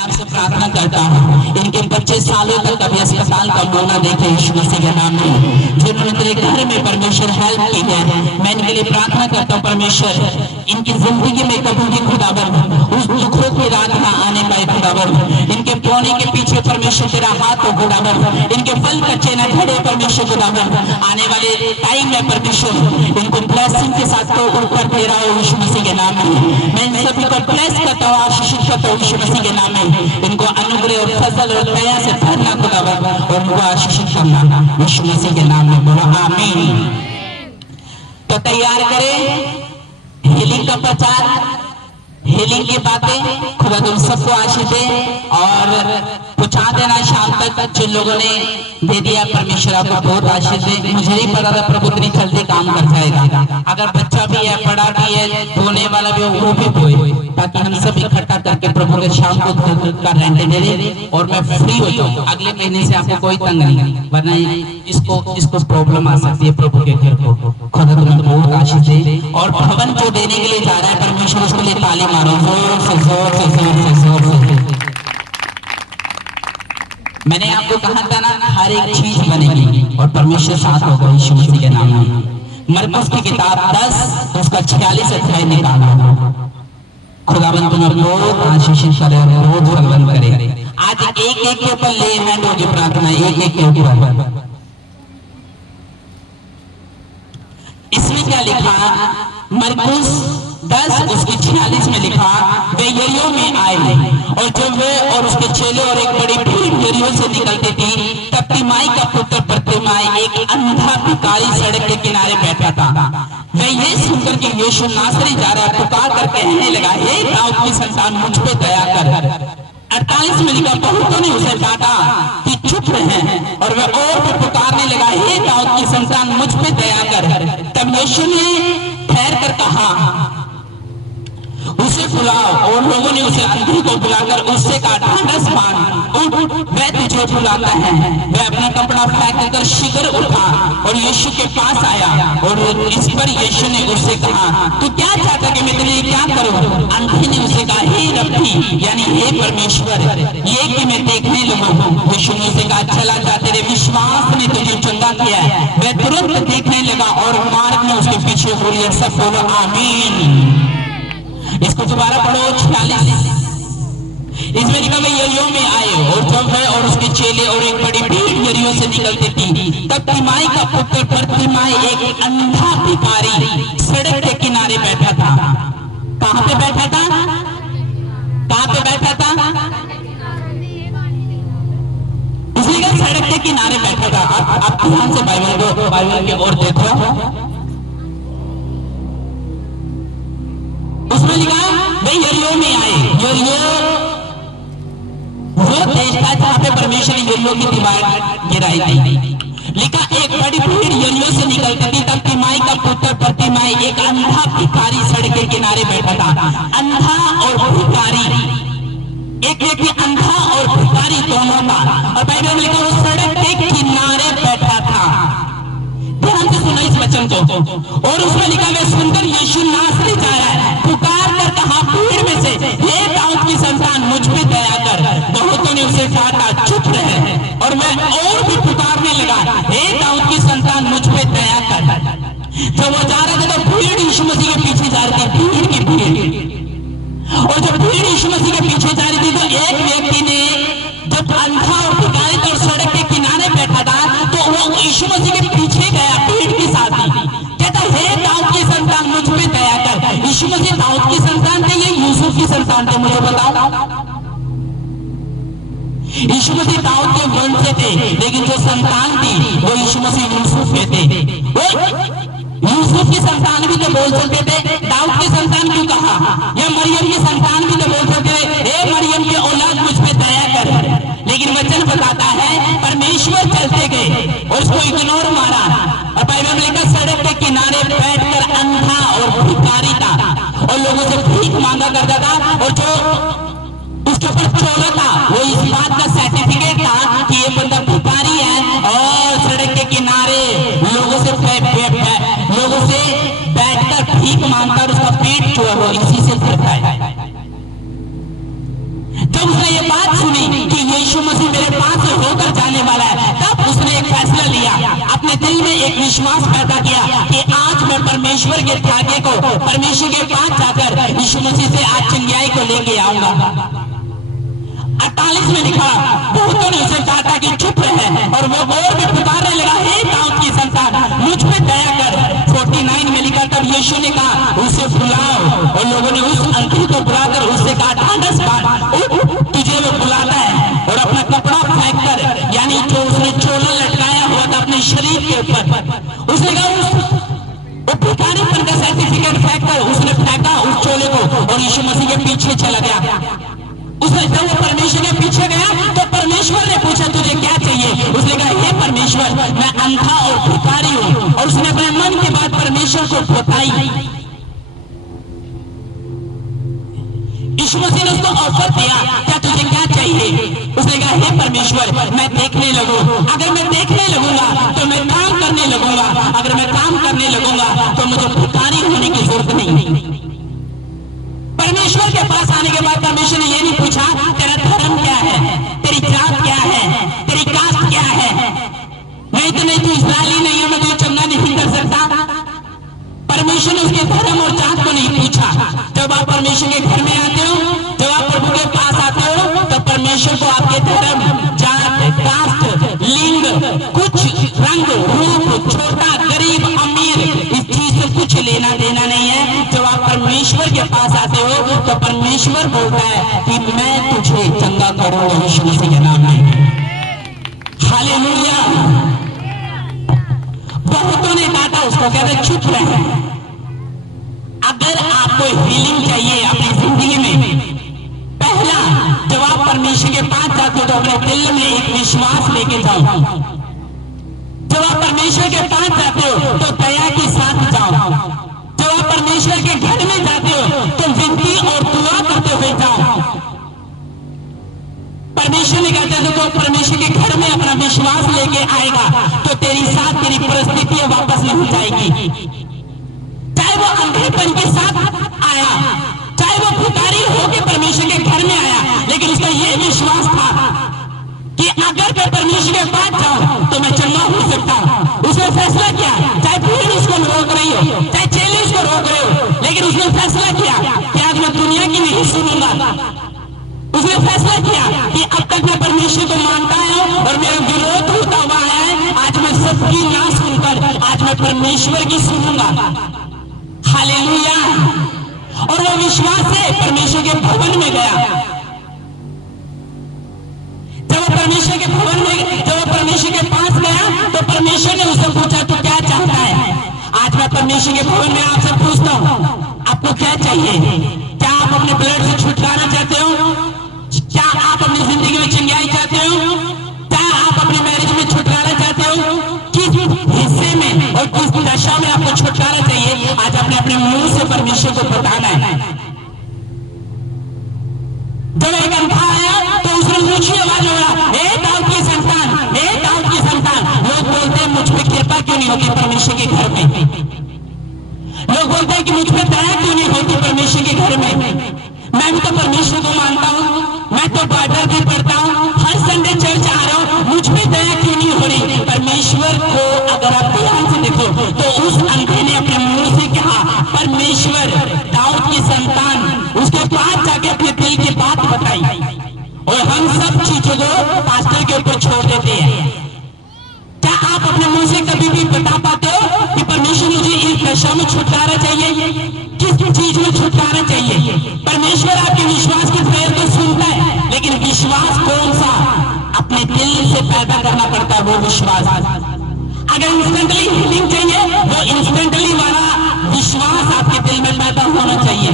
आपसे प्रार्थना करता हूँ इनके बच्चे सालों तक कभी अस्पताल का मुंह न देखे यीशु मसीह के नाम में। जिन्होंने तेरे घर में परमेश्वर हेल्प की है, मैं इनके लिए प्रार्थना करता हूँ परमेश्वर इनकी जिंदगी में कभी भी खुदाबंद उस दुखों की रात न आने पाए खुदाबंद। इनके बोने के पीछे परमेश्वर तेरा हाथ हो खुदाबंद, इनके फल कच्चे न खड़े परमेश्वर खुदाबंद। आने वाले टाइम में परमेश्वर इनको ब्लेसिंग के साथ तो ऊपर फेरा हो यीशु मसीह के नाम में। मैं इन सभी को ब्लेस करता हूँ, आशीषित करता हूँ यीशु मसीह के नाम में। इनको अनुग्रह और फजल और दया से भरना खुदाबंद और उनको आशीषित करना यीशु मसीह के नाम में। बोलो आमीन। तो तैयार करें हीलिंग का प्रचार, हीलिंग की बातें। खुदा तुम सबको आशीष दे और पहुंचा देना शाम तक। जिन लोगों ने दे दिया परमेश्वर आपको बहुत आशीष दे। मुझे नहीं पता था प्रभु इतनी जल्दी काम कर जाएगा। अगर बच्चा भी है, बड़ा भी है, बोने वाला भी हो, वो भी बोए, ताकि हम सब इकट्ठा करके प्रभु के शाम को घर का रेंट दे दे और मैं फ्री हो जाऊँ। अगले महीने से आपको कोई तंग नहीं, वरना इसको प्रॉब्लम आ सकती है प्रभु के घर को। खुदा तुम्हें बहुत आशीष दे और भवन जो देने के लिए जा रहा है परमेश्वर उसके लिए ताली मारो जोर से जोर से जोर से जोर से। मैंने आपको कहा था ना हर एक चीज बनेगी और परमेश्वर साथ होगा यीशु मसीह के नाम में। मरकुस की किताब 10 उसका 46 अध्याय निकालो। खुदावंद तुम्हें बहुत आशीषित करे और बहुत फलवंत करे। आज एक एक के ऊपर ले हैंड होगी प्रार्थना, एक एक के ऊपर। इसमें क्या लिखा? मरकुस 10 उसकी 46 में लिखा, वे यरीहो में आए और जब वे और उसके चेले और एक बड़ी भीड़ यरीहो से निकलती थी, तब तिमाई का पुत्र बरतिमाई एक अंधा भिखारी सड़क के किनारे बैठा था। वह ये सुनकर कि यीशु नासरी जा रहा है, पुकार कर कहने लगा, हे दाऊद की संतान मुझ पे दया कर। 48 में लिखा, बहुतों ने उसे डांटा कि चुप रहे और वह और भी पुकारने लगा, हे दाऊद की संतान मुझ पे दया कर। तब यीशु ने ठहर कर कहा, उसे बुलाओ। और लोगों ने उसे अंधी को बुलाकर उससे कहा, ढांढस बांध, उठ, वह तुझे बुलाता है। वह अपना कपड़ा फेंक कर शीघ्र उठा और यीशु के पास आया और इस पर यीशु ने उससे कहा, तू क्या चाहता कि मैं तेरे लिए क्या करूं? अंधी ने उसे कहा, हे रब्बी यानी हे परमेश्वर, ये कि मैं देखने लगूं। यीशु ने उसे कहा, चला जा, तेरे विश्वास ने तुझे चंगा किया है। वह तुरंत देखने लगा और मार्ग में उसके पीछे हो लिया। सब बोलो आमीन। इसको दोबारा पढ़ो 46। इसमें लिखा, वे यरीहो में आए और जब वह और उसके चेले और एक बड़ी भीड़ यरीहो से निकलती थी, तब तिमाई का पुत्र बरतिमाई एक अंधा भिखारी सड़क के किनारे बैठा था। कहां पे बैठा था? कहां पे बैठा था? इसलिए सड़क के किनारे बैठा था। आप ध्यान से बाइबल की ओर देखो। उसमें लिखा, वे यरीहो में आए। यरीहो वो देश था जहां पे परमेश्वर ने यरीहो की दीवार गिराई थी। लिखा, एक बड़ी भीड़ यरीहो से निकलती थी, तब तिमाई का पुत्र बरतिमाई एक अंधा भिखारी सड़क के किनारे बैठा था। अंधा और भिखारी, एक व्यक्ति अंधा और भिखारी दोनों था। और बाइबल में लिखा, वो सड़क के किनारे बैठा था। ध्यान से सुनो इस वचन को। और उसमें लिखा, वे सुनकर यीशु नासरी जा रहा है, पुकार कर कहा भीड़ में से, हे दाऊद की संतान मुझ पे दया कर। बहुतों ने उसे डांटा, चुप रहे और मैं और भी पुकारने लगा, हे दाऊद की संतान मुझ पे दया कर। जब वो जा रहा था तो भीड़ यीशु मसीह के पीछे जा रही थी, भीड़ की भीड़। और जब भीड़ यीशु मसीह के पीछे जा रही थी तो एक व्यक्ति ने, जब अंधा और भिखारी तो सड़क के किनारे बैठा था, तो वो यीशु मसीह के पीछे गया भीड़ के साथ ही, कहता, हे दाऊद की संतान मुझ पे दया कर। यीशु मसीह दाऊद की संतान थे या यूसुफ की संतान थे? मुझे बताओ। यीशु मसीह दाऊद के वंश से थे, लेकिन जो संतान थी वो यीशु मसीह यूसुफ के थे। यूसुफ की संतान भी तो बोल सकते थे, दाऊद की संतान क्यों कहा? या मरियम की संतान भी तो बोल सकते थे, हे मरियम की औलाद मुझ पे दया कर। लेकिन वचन बताता है परमेश्वर चलते गए और उसको इग्नोर मारा। और बाइबल में लिखा, सड़क के किनारे बैठकर अंधा और भिखारी था और लोगों से भीख मांगा करता था। और जो उसके ऊपर चोला था वो इस बात का सर्टिफिकेट था कि ये बंदा भिखारी है और सड़क के किनारे लोगों से बैठकर भीख मांगता और उसका पेट जो है वो इसी से भरता है। जब उसने ये बात सुनी कि यीशु मसीह मेरे पास से होकर जाने वाला है, तब उसने एक फैसला लिया, अपने दिल में एक विश्वास पैदा किया कि आज मैं परमेश्वर के त्यागे को, परमेश्वर के पास जाकर यीशु मसीह से आज चंगियाई को लेके आऊंगा। 48 में लिखा, बहुतों ने उसे कहा था कि चुप रहे, और वो और भी पुकारने लगा, हे दाऊद की संतान, मुझ पे दया कर। 49 में लिखा, तब यीशु ने कहा, उसे बुलाओ, और लोगों ने उस अंधी को बुलाकर उससे कहा, ढांढस बांध, तुझे वो बुलाता है। और अपना कपड़ा फेंक कर, यानी जो उसने चोला लटकाया हुआ था अपने शरीर के ऊपर, उसने कहा, वो भिखारीपन का सर्टिफिकेट फेंक कर उसने फेंका उस चोले को, और यीशु मसीह के पीछे चला गया। उसने जब वो परमेश्वर के पीछे गया तो परमेश्वर ने पूछा, तुझे क्या चाहिए? उसने कहा, हे परमेश्वर, मैं अंधा और भिखारी हूं। और उसने अपने मन की बात परमेश्वर को बताई। यीशु मसीह ने उसको ऑफर दिया, क्या तुझे क्या चाहिए? उसने कहा, हे परमेश्वर, मैं देखने लगूं, अगर मैं देखने लगूंगा तो मैं काम करने लगूंगा, अगर मैं काम करने लगूंगा तो मुझे भिखारी होने की जरूरत नहीं। परमेश्वर के पास आने के बाद परमेश्वर ने ये नहीं पूछा, तेरा धर्म क्या है, तेरी जात क्या है, तेरी कास्ट क्या है, नहीं तो नहीं तू इस्राएली नहीं है, मैं तुझे चंगा नहीं कर सकता। परमेश्वर ने उसके धर्म और जात को नहीं पूछा। जब आप परमेश्वर के घर में आते हो, जब आप प्रभु के पास आते हो, तो परमेश्वर को आपके धर्म, जात, कास्ट, लिंग, कुछ रंग, रूप, छोटा, गरीब, अमीर, इस चीज से कुछ लेना देना नहीं है। जब आप परमेश्वर के पास आते हो तो परमेश्वर बोलता है कि मैं तुझे चंगा करूंगा यीशु मसीह के नाम में। हालेलुया। बहुतों ने कहा था उसको, कहते चुप रहे। अगर आपको हीलिंग चाहिए अपनी जिंदगी में, पहला जब आप परमेश्वर के पास जाते हो तो अपने दिल में एक विश्वास लेके जाओ। जब आप परमेश्वर के पास जाते हो तो दया के साथ जाओ। जब आप परमेश्वर के घर में जाते हो तो विनती और दुआ करते हुए जाओ। परमेश्वर ने कहते हैं तो परमेश्वर के घर में अपना विश्वास लेके आएगा तो तेरी साथ तेरी परिस्थितियां वापस नहीं जाएगी। चाहे वो अंधेपन के साथ आया, चाहे वो भिखारी होकर परमेश्वर के घर में आया, लेकिन उसका यह विश्वास था कि अगर मैं परमेश्वर के पास जाऊं तो मैं चंगा हो सकता हूं। उसने फैसला किया, चाहे भीड़ उसको रोक रही हो, चाहे चेले उसको रोक रहे हो, लेकिन उसने फैसला किया कि आज मैं दुनिया की नहीं सुनूंगा। उसने फैसला किया कि अब तक मैं परमेश्वर को मानता हूं और मेरा विरोध होता हुआ है, आज मैं सबकी ना सुनकर आज मैं परमेश्वर की सुनूंगा। हालेलुया। और वो विश्वास से परमेश्वर के भवन में गया। परमेश्वर के भवन में जब परमेश्वर के पास गया तो परमेश्वर ने उससे पूछा, तू क्या चाहता है? आज मैं परमेश्वर के भवन में आपसे पूछता हूं, आपको क्या चाहिए? क्या आप अपने ब्लड से छुटकारा चाहते हो? क्या आप अपनी जिंदगी में चंगाई चाहते हो? क्या आप अपने मैरिज में छुटकारा चाहते हो? किस हिस्से में और किस दशा में आपको छुटकारा चाहिए? आज आपने अपने मुंह से परमेश्वर को बताना है। जब एक अंधा आया तो उसने ऊंची आवाज में बोला, हे दाऊद की संतान, हे दाऊद की संतान। लोग बोलते हैं मुझ पे कृपा क्यों नहीं होती परमेश्वर के घर में? लोग बोलते हैं कि मुझ पे दया क्यों नहीं होती परमेश्वर के घर में? मैं भी तो परमेश्वर को मानता हूँ, मैं तो बाइबल भी पढ़ता हूँ, हर संडे चर्च आ रहा हूँ, मुझ पे दया क्यों नहीं हो रही? परमेश्वर को अगर आप ध्यान से देखो तो उस अंधे ने अपने मुंह से कहा, परमेश्वर दाऊद की संतान, उसके पास जाके अपने दिल की बात बताई। और हम सब चीजों को पास्टर के ऊपर छोड़ देते हैं। क्या आप अपने मुंह से कभी भी बता पाते हो कि परमेश्वर मुझे इस दशा में छुटकारा चाहिए, किस चीज में छुटकारा चाहिए? परमेश्वर आपके विश्वास की प्रेयर को सुनता है, लेकिन विश्वास कौन सा? अपने दिल से पैदा करना पड़ता है वो विश्वास। अगर इंस्टेंटली हीलिंग चाहिए, वो इंस्टेंटली वाला विश्वास आपके दिल में पैदा होना चाहिए।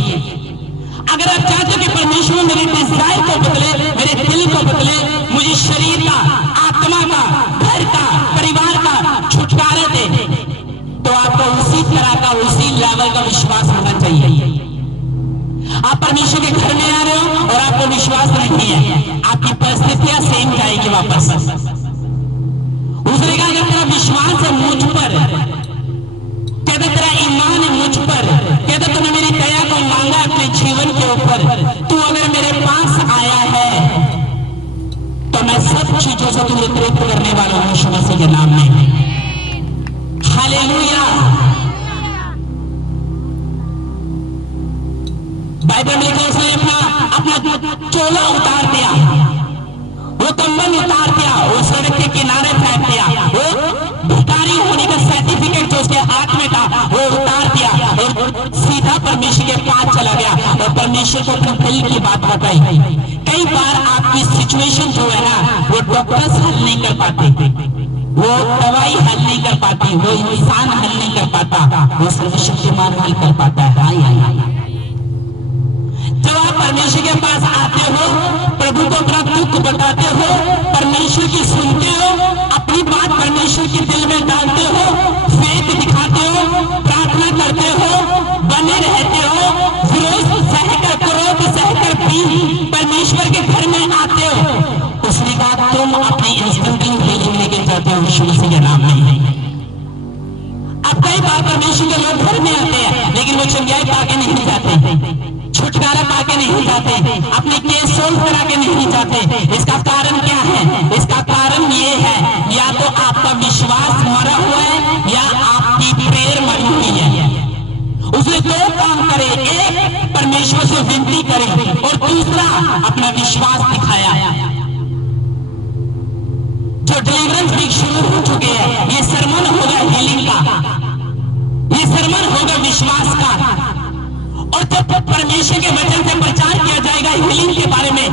अगर आप चाहते हो कि परमेश्वर मेरे डिजायर को बदले, मेरे दिल को बदले, मुझे शरीर का, आत्मा का, घर का, परिवार का छुटकारा दे, तो आपको उसी तरह का, उसी लेवल का विश्वास होना चाहिए। आप परमेश्वर के घर में आ रहे हो और आपको विश्वास नहीं है, आपकी परिस्थितियां सेम जाएगी वापस। उसने कहा, अगर तेरा विश्वास है मुझ पर, कहते तेरा ईमान है मुझ पर, कहते तूने मेरी दया को मांगा अपने जीवन के ऊपर, तू अगर मेरे पास आया है सब चीजों से तुम्हें तृप्त करने वाला हूं यीशु मसीह के नाम में। हालेलुया। बाइबल में लिखा उसने अपना चोला उतार दिया, वो कंबल उतार दिया, वो सड़क के किनारे फेंक दिया, वो भिखारी होने का सर्टिफिकेट जो उसके हाथ में था वो उतार दिया और सीधा परमेश्वर के पास चला गया और परमेश्वर को अपने दिल की बात बताई। कई बार आपकी सिचुएशन जो है ना वो डॉक्टर्स हल नहीं कर पाते, वो दवाई हल नहीं कर पाती, वो इंसान हल नहीं कर पाता, वो सर्वशक्तिमान हल कर पाता है। जब आप परमेश्वर के पास आते हो, प्रभु को अपना दुख बताते हो, परमेश्वर की सुनते हो, अपनी बात परमेश्वर के दिल में डालते हो, फेथ दिखाते हो, प्रार्थना करते हो, बने रहते हो, विरोध सहकर क्रोध सहकर भी परमेश्वर के घर में आते हो, उसने कहा तुम अपनी इंस्टेंटली हीलिंग लेके जाते हो यीशु मसीह के नाम में। अब कई बार परमेश्वर के लोग घर में आते हैं लेकिन वो चंगाई पाके नहीं जाते, छुटकारा पाके नहीं जाते, अपने केस सोल्व करा के नहीं जाते। इसका कारण क्या है? इसका कारण ये है या तो आपका विश्वास मरा हुआ है या आपकी प्रेयर मरी हुई है। उसने दो काम करे, एक परमेश्वर से विनती करे और दूसरा अपना विश्वास दिखाया। जो डिलीवरेंस वीक शुरू हो चुके हैं, ये सरमन होगा हीलिंग का, ये सरमन होगा विश्वास का। और जब परमेश्वर के वचन से प्रचार किया जाएगा हीलिंग के बारे में,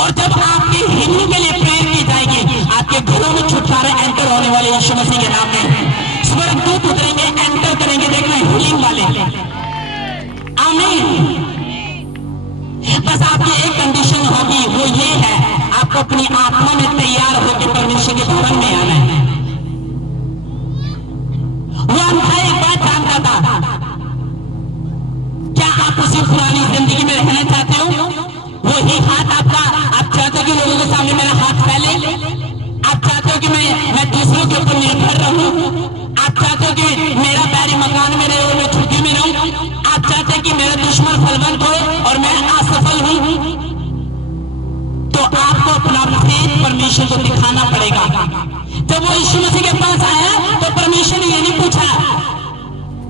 और जब आपकी हीलिंग के लिए प्रेयर की जाएगी, आपके घरों में छुटकारा एंटर होने वाले यीशु मसीह के नाम में। स्वर्गदूत उतरेंगे, एंटर करेंगे, देखना हीलिंग वाले। आमीन। बस आपकी एक कंडीशन होगी, वो ये है आपको अपनी आत्मा में तैयार होकर परमेश्वर के भवन में आना है। वो अंधा एक बात जानता था, क्या आप उसी पुरानी जिंदगी में रहना चाहते हो? वही हाथ आपका, आप चाहते हो कि लोगों के सामने मेरा हाथ फैले, आप चाहते हो कि मैं दूसरों के ऊपर निर्भर रहूं, आप चाहते हो कि मेरा पैर मकान में रहे और मैं छुट्टी में रहूं, आप चाहते हैं कि मेरा दुश्मन फलवंत हो और मैं असफल हूं, तो आपको अपना फेथ परमेश्वर को दिखाना पड़ेगा। जब वो यीशु मसीह के पास आया तो परमेश्वर ने ये नहीं पूछा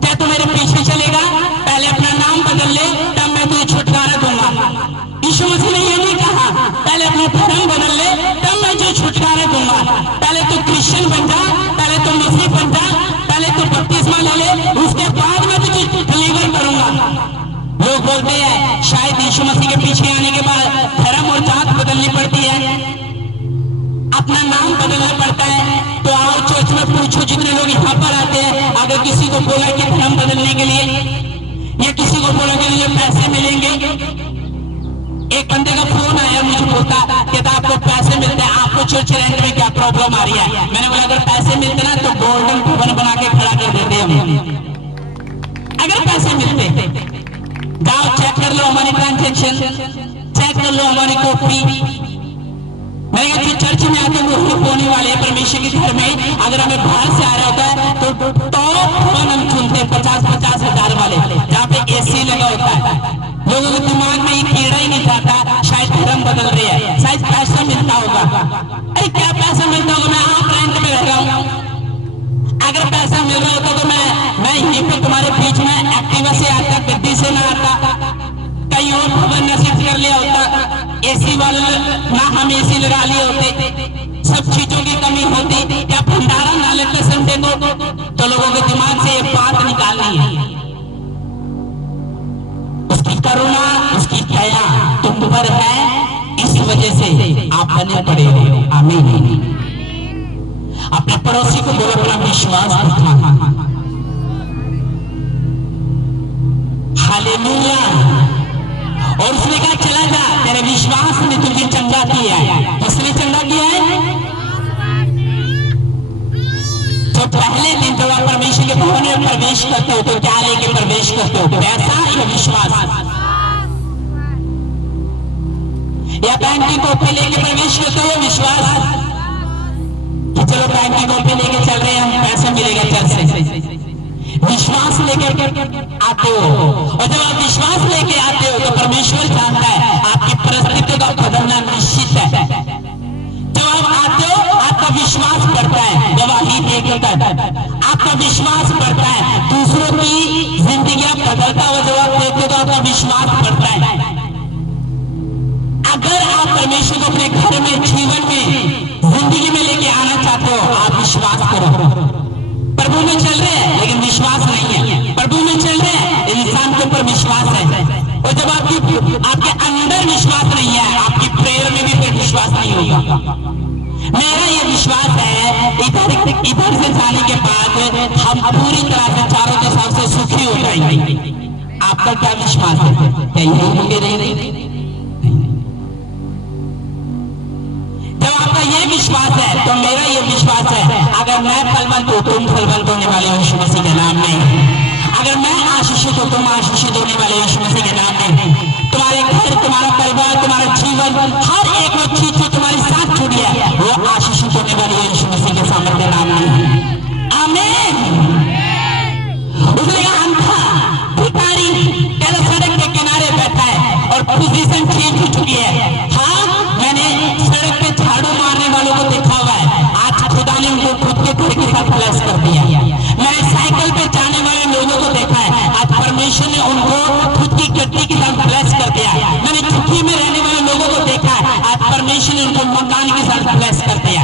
क्या तू मेरे पीछे चलेगा, पहले अपना नाम बदल ले तब मैं तुझे छुटकारा दूंगा। यीशु मसीह ने ये नहीं कहा पहले अपना धर्म बदल ले तब मैं तुझे छुटकारा दूंगा, पहले तू क्रिश्चियन बन जा, पहले तू मुस्लिम बन जा, पहले तू बपतिस्मा ले ले, उसके बाद मैं तुझे डिलीवर करूंगा। लोग बोलते हैं शायद यीशु मसीह के पीछे आने के बाद धर्म और जात बदलनी पड़ती है, अपना नाम बदलना पड़ता है। तो आओ चर्च में पूछो, जितने लोग यहाँ पर आते हैं, अगर किसी को बोला कि धर्म बदलने के लिए या किसी को बोला कि मुझे पैसे मिलेंगे, एक बंदे का फोन आया मुझे बोलता कहता आपको पैसे मिलते हैं, आपको चर्च रेंट में क्या प्रॉब्लम आ रही है? मैंने बोला अगर पैसे मिलते ना तो गोल्डन भवन बना के खड़ा कर देते हम। अगर पैसे मिलते जाओ चेक कर लो हमारी ट्रांजेक्शन, चेक कर लो हमारी कॉपी। मैंने कहा जो चर्च में आते वो होने वाले हैं परमेश्वर के घर में, अगर हमें बाहर से आ रहा होता है तो टॉप भवन हम चुनते 50-50 हजार वाले, जहाँ पे एसी लगा होता है। लोगों के दिमाग में ये कीड़ा ही नहीं जाता शायद धर्म बदल रही है, शायद पैसा मिलता होगा। अरे क्या पैसा मिलता होगा? मैं आप रेंट में रह रहा हूँ, अगर पैसा मिल रहा होता तो मैं यहीं पे तुम्हारे बीच में एक्टिवा से आता, गद्दी से ना आता, कहीं और भवन नसीब कर लिया होता, एसी वाले ना हम एसी लगा लिए होते, सब चीजों की कमी होती, या भंडारा ना लेते संडे को। तो लोगों के दिमाग से ये बात निकालनी है, उसकी करुणा उसकी दया तुम पर है, इस वजह से आप बने पड़े हो। आमीन। अपने पड़ोसी को बोलो अपना विश्वास दिखा। हालेलुया। और उसने कहा चला जा, तेरे विश्वास ने तुझे चंगा किया है। किसने चंगा किया है? तो पहले दिन जब आप परमेश्वर के भवन में प्रवेश करते हो तो क्या लेके प्रवेश करते हो? पैसा या विश्वास? या बैंक की कॉपी लेके प्रवेश करते हो? विश्वास कि चलो बैंक की कॉपी लेके चल रहे हैं हम, पैसा मिलेगा चर्च से। विश्वास लेके आते हो, और जब आप विश्वास लेके आते हो तो परमेश्वर जानता है आपकी परिस्थितियों का बदलना निश्चित है। देखकर आपका विश्वास बढ़ता है, दूसरों की जिंदगी बदलता हुआ जब आप देखते हो तो आपका विश्वास बढ़ता है। अगर आप परमेश्वर को अपने घर में, जीवन में, जिंदगी में लेके आना चाहते हो, आप विश्वास करो। प्रभु में चल रहे हैं लेकिन विश्वास नहीं है, प्रभु में चल रहे हैं इंसान के ऊपर विश्वास है, और जब आपके अंदर विश्वास नहीं है, आपकी प्रेयर में भी फिर विश्वास नहीं होगा। मेरा ये विश्वास है इधर से जाने के बाद हम पूरी तरह से चारों दिशाओं से सुखी हो जाएंगे। आपका क्या विश्वास है? क्या ये होंगे? नहीं। जब आपका ये विश्वास है तो मेरा ये विश्वास है, अगर मैं फलवंत हूं, तुम फलवंत होने वाले हो यीशु मसीह के नाम में। अगर मैं आशीषित हूं, तुम आशीषित होने वाले हो यीशु मसीह के नाम में। तुम्हारे घर, तुम्हारा परिवार, तुम्हारा जीवन, हर एक वो चीज जो तुम्हारे साथ जुड़ी है वो आशीषित होने वाली है यीशु मसीह के सामर्थ्य नाम में। आमीन। उसने कहा अंधा भिखारी पहले सड़क के किनारे बैठा है और पोजीशन चेंज हो चुकी है। हाँ, मैंने सड़क पे झाड़ू मारने वालों को देखा हुआ है, आज खुदा ने उनको खुद के घर के साथ ब्लेस कर दिया। मैंने साइकिल पे जाने वाले लोगों को देखा है, आज परमेश्वर ने उनको खुद की गड्डी के साथ ब्लेस कर दिया। मैंने झुग्गी में रहने वाले लोगों को देखा है, आज परमेश्वर ने उनको मकान के साथ ब्लेस कर दिया।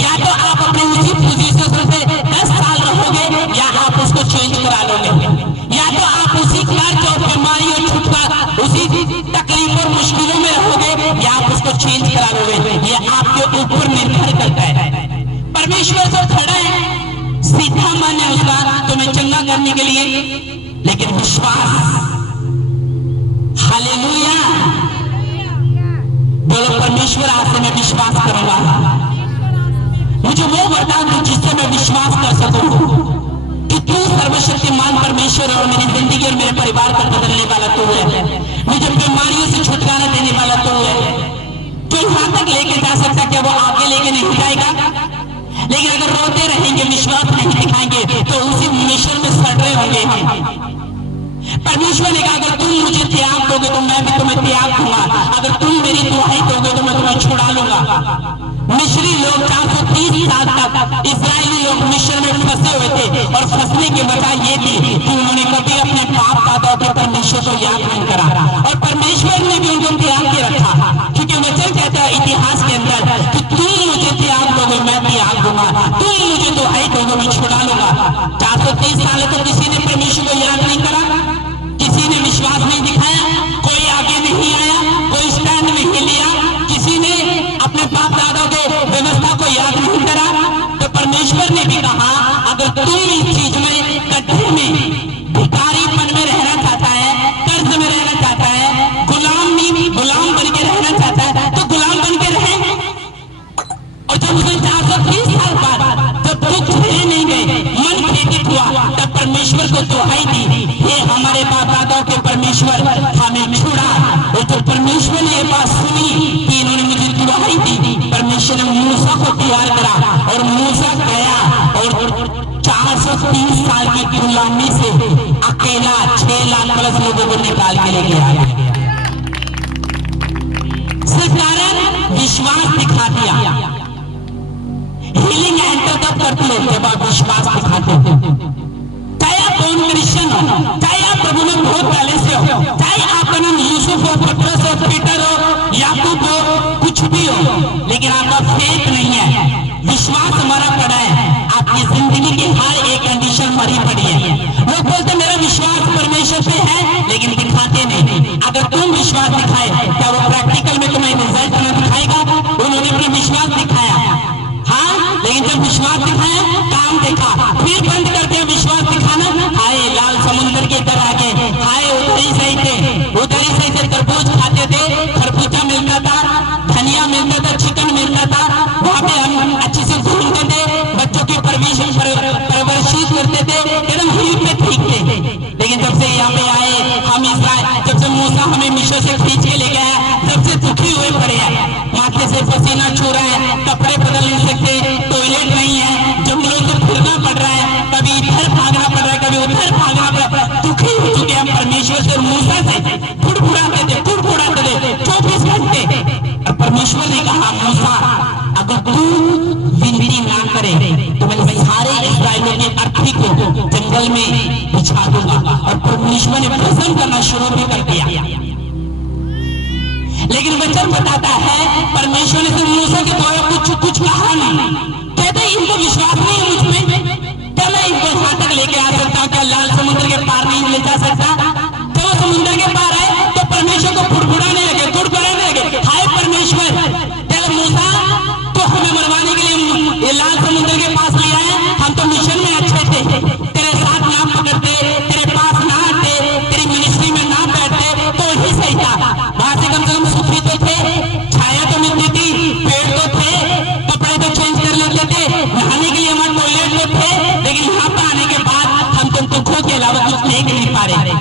या तो आप अपने उसी पोजीशन से 10 साल रहोगे या आप उसको चेंज करा लोगे, या तो आप उसी कर्ज और बीमारी और छुटकारा, उसी तकलीफ और मुश्किलों में रहोगे या आप उसको चेंज करा लोगे। ये आपके ऊपर निर्भर करता है। परमेश्वर जो खड़ा है, सीधा मन है उसका तुम्हें चंगा करने के लिए, लेकिन विश्वास, हालेलुया बोलो, परमेश्वर आज से मैं विश्वास करूंगा, मुझे वो वरदान दो जिससे मैं विश्वास कर सकूं कि तू सर्वशक्तिमान परमेश्वर और मेरी जिंदगी और मेरे परिवार को बदलने वाला तू है, मुझे बीमारियों से छुटकारा देने वाला तू है। जो यहां तक लेके जा सकता, क्या वो आगे लेके नहीं जाएगा? लेकिन अगर रोते रहेंगे, विश्वास नहीं दिखाएंगे तो उसी मिशन में सड़ रहे होंगे हम। परमेश्वर ने कहा अगर तुम मुझे त्याग दोगे तो मैं भी तुम्हें त्याग दूंगा, अगर तुम मेरी दुआई दोगे तो मैं तुम्हें छुड़ा लूंगा। मिस्री लोग 430 साल तक इस्राएली लोग मिस्र में फंसे हुए थे और फंसने की वजह ये थी कि उन्होंने कभी अपने बाप दादाओं के परमेश्वर को याद नहीं करा, और परमेश्वर ने भी उनको त्याग के रखा, क्योंकि वचन कहता है इतिहास के अंदर कि तुम मुझे त्याग दोगे मैं त्याग दूंगा, तुम मुझे दुआई दोगे मैं छुड़ा लूंगा। 430 साल तो किसी ने परमेश्वर को याद नहीं करा, किसी ने विश्वास नहीं दिखाया, कोई आगे नहीं आया, कोई स्टैंड नहीं लिया, किसी ने अपने बाप दादा के व्यवस्था को याद नहीं करा। तो परमेश्वर ने भी कहा अगर तुम इस चीज में, गड्ढे में, भिखारीपन में रहना चाहता है, कर्ज में रहना चाहता है, गुलाम बन के रहना चाहता है तो गुलाम बन के रहे। और जब उसने 430 साल बाद जब दुख झेले नहीं गए, मन प्रेरित हुआ, तब परमेश्वर को दुआई दी, ये हमारे बाप दादाओं के परमेश्वर हमें छुड़ा। और जब परमेश्वर ने ये बात सुनी कि इन्होंने मुझे दुआई दी, परमेश्वर ने मूसा को तैयार करा और मूसा गया और 430 साल की गुलामी से अकेला 6 लाख प्लस लोगों को निकाल के लेके आया। सिर्फ कारण विश्वास दिखा दिया। हीलिंग एंटर तब करती है जब आप विश्वास दिखाते हो। चाहे आप कौन क्रिश्चियन हो, चाहे आप प्रभु में बहुत पहले से हो, चाहे आपका नाम यूसुफ हो, पतरस हो, पीटर हो, याकूब हो, कुछ भी हो, लेकिन आपका फेथ नहीं है, विश्वास हमारा पड़ा है, आपकी जिंदगी की हर एक कंडीशन मरी पड़ी है। लोग बोलते मेरा विश्वास परमेश्वर पे है लेकिन दिखाते नहीं। अगर तुम विश्वास दिखाए, क्या वो प्रैक्टिकल में तुम्हें रिजल्ट ना दिखाएगा? उन्होंने अपना विश्वास दिखाया, हाँ, लेकिन जब विश्वास दिखाया, काम देखा, फिर बंद कर दिया विश्वास दिखाना। हाय लाल समुद्र के इधर आगे, हाय उधर ही सही थे, तरबूज खाते थे, खरबूजा मिलता था, धनिया मिलता था, चिकन मिलता था, वहां पे हम अच्छे से घूमते थे, बच्चों की परवरिश करते थे, एकदम हिल पे ठीक थे। लेकिन जब से यहाँ पे आए हम इस्राएल, जब से मूसा हमें मिस्र से खींच के ले गया, जब से दुखी हुए पड़े हैं, माथे से पसीना छू रहा है, कपड़े बदल नहीं सकते, टॉयलेट नहीं है, जंगलों से फिरना पड़ रहा है, कभी इधर भागना पड़ रहा है, कभी उधर भागना पड़ रहा है, दुखी हो चुके हैं परमेश्वर से। मूसा से फुड़फुड़ाते थे 24 घंटे। और परमेश्वर ने कहा मूसा अगर तू विनती ना करे करे तो मैं सारे इस्राएलियों की अर्थी को जंगल में बिछा दूंगा। और परमेश्वर ने भस्म करना शुरू भी कर दिया। लेकिन वचन बताता है परमेश्वर ने सिर्फ मूसा के द्वारा कुछ कहा नहीं। कहते इनको विश्वास नहीं है मुझ में, क्या मैं इनको यहां तक लेके आ सकता हूं? क्या लाल समुद्र के पार नहीं ले जा सकता? जब वो समुद्र के पार आए तो परमेश्वर को फुड़फुड़ाने लगे, गुड़गुड़ाने लगे, हाय परमेश्वर चल मूसा तो हमें मरवाने के लिए ये लाल समुद्र के पास ले आए, हम तो मिशन में अच्छे थे, तेरे साथ ना पकड़ते, तेरे पास ना आते, तेरी मिनिस्ट्री में ना बैठते तो ही सही था। वहां से कम सुखी तो थे, छाया तो मिलती थी, पेड़ तो थे, कपड़े तो चेंज कर लेते थे, नहाने के लिए हमारे टॉयलेट तो थे, लेकिन यहाँ पर आने के बाद हम तुम दुखों के अलावा कुछ देख नहीं पा रहे।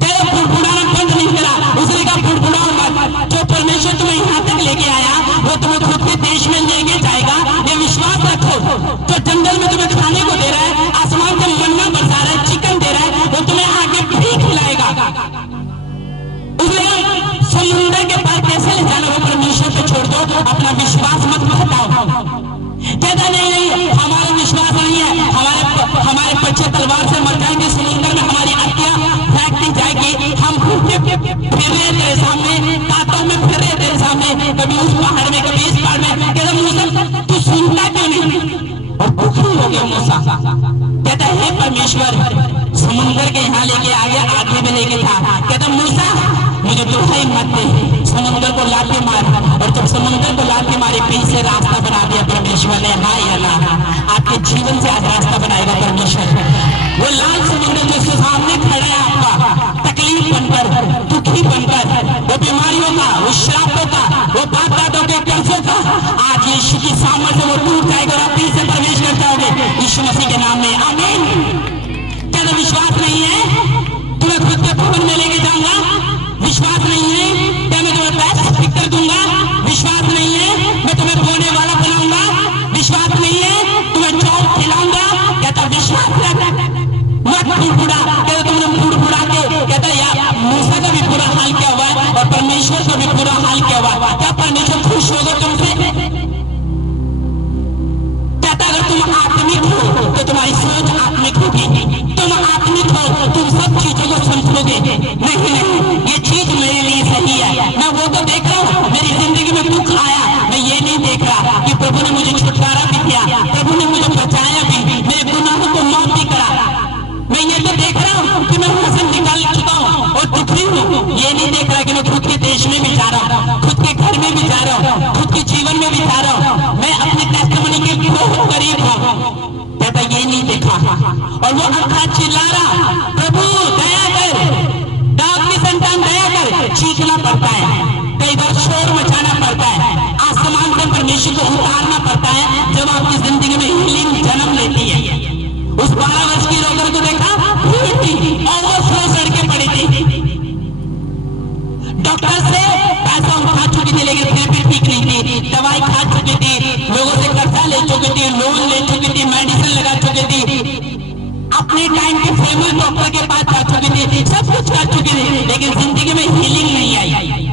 तेरा फुड़फुड़ाना बंद नहीं करा। उसने कहा फुड़फुड़ाओ मत, जो परमेश्वर तुम्हें यहाँ तक लेके आया वो तुम्हें खुद के देश में लेके जाएगा, ये विश्वास रखो। जो जंगल में तुम्हें खाने को दे रहा है, आसमान से मन्ना बरसा रहा है, चिकन दे रहा है, वो तुम्हें आगे भी खिलाएगा। समुद्र के पार कैसे ले जाना वो परमेश्वर पे छोड़ दो, अपना विश्वास मत हटाओ। कहता नहीं हमारा विश्वास नहीं है, हमारे बच्चे तलवार से मर जाएंगे, समुद्र में हमारी हत्या फेंक दी जाएगी, हम फिर रहे तेरे सामने, कांटों में फिर रहे तेरे सामने, कभी उस पहाड़ में कभी इस पहाड़ में। कहता मूसा तू सुनता क्यों नहीं? और दुखी हो गया मूसा। कहता हे परमेश्वर समुद्र के यहाँ लेके आ गया, आगे में लेके था। कहता मूसा मुझे दुखाई मत दे, समुद्र को लाते मार। और जब समुद्र को लाते मारे पीछे रास्ता बना दिया परमेश्वर ने। हाँ या ना, आपके जीवन से आज रास्ता बनाएगा परमेश्वर। वो लाल समुद्र जो सामने खड़ा है आपका, तकलीफ बनकर, दुखी बनकर, वो बीमारियों का, वो श्रापों का, वो बाप दादों के कर्जों का, आज यीशु की सामर्थ्य वो टूट जाएगा और आप फिर से प्रवेश कर जाओगे यीशु मसीह के नाम में। आमीन। क्या विश्वास नहीं है? तुम्हें खुद के भवन में लेके जाऊंगा, विश्वास नहीं है? क्या मैं तुम्हें पैसा फिक्र दूंगा, विश्वास नहीं है? मैं तुम्हें बोने वाला बनाऊंगा, विश्वास नहीं है? तुम्हें जॉब खिलाऊंगा, कहता विश्वास रख, मत फुड़फुड़ा। कहता तुमने फुड़फुड़ा के, कहता यार मूसा का भी पूरा हाल क्या हुआ है और परमेश्वर का भी पूरा हाल क्या हुआ। क्या परमेश्वर खुश होगा तुमसे? कहता अगर तुम आत्मिक हो तो तुम्हारी सोच आत्मिक होगी, तुम आत्मिक हो तुम सब चीजों को समझोगे। नहीं ये चीज मेरे लिए सही है, मैं वो तो देख रहा हूँ, मेरी जिंदगी में दुख आया, मैं ये नहीं देख रहा कि प्रभु ने मुझे छुटकारा भी किया, प्रभु ने मुझे बचाया भी, मेरे गुनाहों को माफ भी करा। मैं ये तो देख रहा हूँ कि मैं वहां से निकल चुका हूँ और दुखी हूँ। ये नहीं देख रहा कि मैं खुद के देश में भी जा रहा हूँ, खुद के घर में भी जा रहा हूँ, खुद के जीवन में भी जा रहा हूँ, मैं अपने टेस्टिमनी के बहुत करीब हूँ। कहता ये नहीं देखा। और वो अंधा चिल्ला रहा प्रभु दया कर, दाऊद की संतान दया कर, चीखना पड़ता है, कई बार शोर मचाना पड़ता है, आसमान से परमेश्वर को उतारना पड़ता है जब आपकी जिंदगी में हीलिंग जन्म लेती है। उस 12 वर्ष की रोकर को देखा, ओवरफ्लो सड़कें पड़ी थी, डॉक्टर से पैसा उठा चुकी थी लेकिन फिर भी ठीक नहीं थी, दवाई खा चुकी थी, लोगों से कर्जा ले चुकी थी, लोन ले चुकी थी, मेडिसिन लगा चुकी थी, अपने टाइम के फेमस डॉक्टर के पास जा चुकी थी, सब कुछ कर चुकी थी, लेकिन जिंदगी में हीलिंग नहीं आई,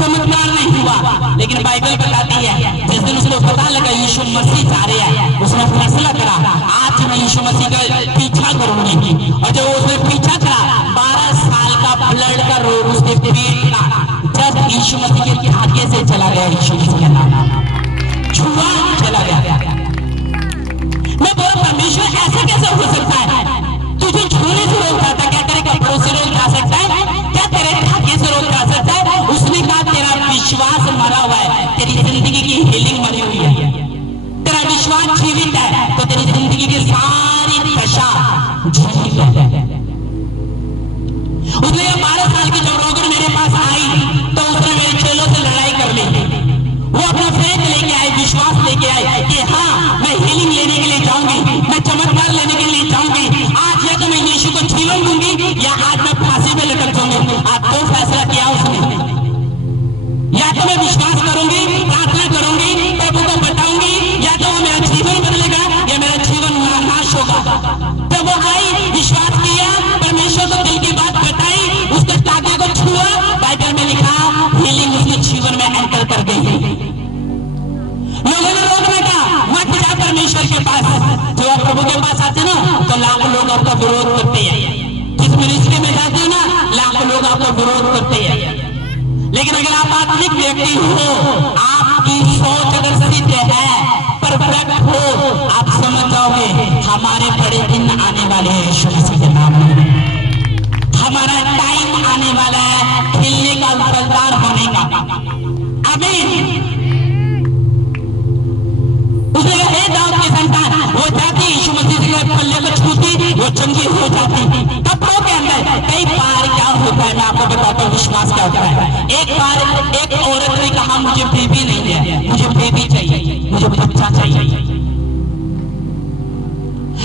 चमत्कार नहीं हुआ। लेकिन बाइबल बताती है जिस दिन उसको पता लगा यीशु मसीह जा रहे हैं, उसने फैसला करा आज मैं यीशु मसीह का पीछा करूंगी। और जब उसने पीछा करा, 12 साल का ब्लड का रोग उसके पेट का जब यीशु मसीह के आगे से चला गया, यीशु मसीह का नाम छुआ चला गया। मैं बोला परमेश्वर ऐसा कैसे हो सकता है? तुझे छूने से रोक रहा था, क्या तेरे कपड़ों से रोक जा सकता है? क्या तेरे धागे से रोक जा सकता है? उसने कहा तेरा विश्वास मरा हुआ है, तेरी जिंदगी की हीलिंग मरी हुई है। तेरा विश्वास जीवित है तो तेरी जिंदगी की सारी दशा जीवित है। उसने 12 साल की जब रोगर मेरे पास आई तो उसने मेरे चेलों से लड़ाई कर ली। वो अपना फेथ लेके आए, विश्वास लेके आए कि हाँ मैं हीलिंग लेने के लिए जाऊंगी, मैं चमत्कार लेने के लिए जाऊंगी। आज या तो मैं यीशु को जीवन दूंगी या आज मैं फांसी में लटक जाऊंगी। आज दो फैसला किया उसने, या तो मैं विश्वास करूंगी, प्रार्थना करूंगी, प्रभु को बताऊंगी, या तो वो मेरा जीवन बदलेगा या मेरा जीवन नाश होगा। जब वो आई, विश्वास किया, परमेश्वर को दिल की बात बताई, उसके तागे को छुआ, बाइबल में लिखा हीलिंग उसके जीवन में एंटर कर गई। लोगों ने रोकने का मत के पास, जब आप प्रभु के पास आते ना तो लाख लोग आपका विरोध करते हैं। जिस मिनिस्ट्री में जाते हो ना लाख लोग आपका विरोध करते हैं। लेकिन अगर आप आत्मिक व्यक्ति हो, आपकी सोच अगर सिद्ध है, परफेक्ट हो, आप समझ जाओगे हमारे बड़े दिन आने वाले हैं यीशु मसीह के नाम में। हमारा टाइम आने वाला है खिलने का, फलदार होने का। आमीन। उसने कहा हे दाऊद की संतान, वो जाती यीशु मसीह के पल्ले को छूती वो चंगी हो जाती। कपड़ों के अंदर कई बार क्या होता है, मैं आपको बताता हूँ विश्वास क्या होता है। एक बार एक औरत ने कहा मुझे बेबी नहीं है, मुझे बेबी चाहिए, मुझे बच्चा चाहिए।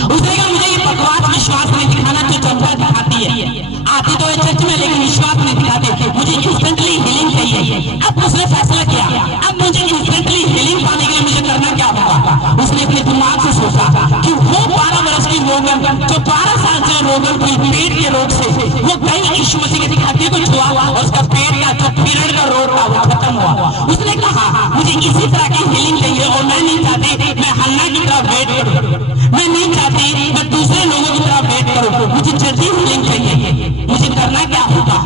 उसने कहा मुझे ये बकवास विश्वास नहीं दिखाना जो जनता दिखाती है, आती तो है चर्च में लेकिन विश्वास नहीं दिखाते, मुझे इंस्टेंटली हीलिंग चाहिए। अब उसने फैसला किया, अब मुझे इंस्टेंटली हीलिंग पाने के लिए मुझे करना क्या होगा। उसने अपने दिमाग से सोचा कि वो 12 वर्ष की रोगन, जो 12 साल से रोगन थी पेट के रोग से, वो गई यीशु मसीह के दिखाते को छुआ और उसका पेट का जो पीरियड का रोग था वो खत्म हुआ। उसने कहा मुझे इसी तरह की हीलिंग चाहिए और मैं नहीं चाहती मैं हन्ना की तरह वेट करूं, मैं नहीं चाहती मैं दूसरे लोगों की तरह वेट करूं, मुझे जल्दी हीलिंग चाहिए। मुझे करना क्या होगा।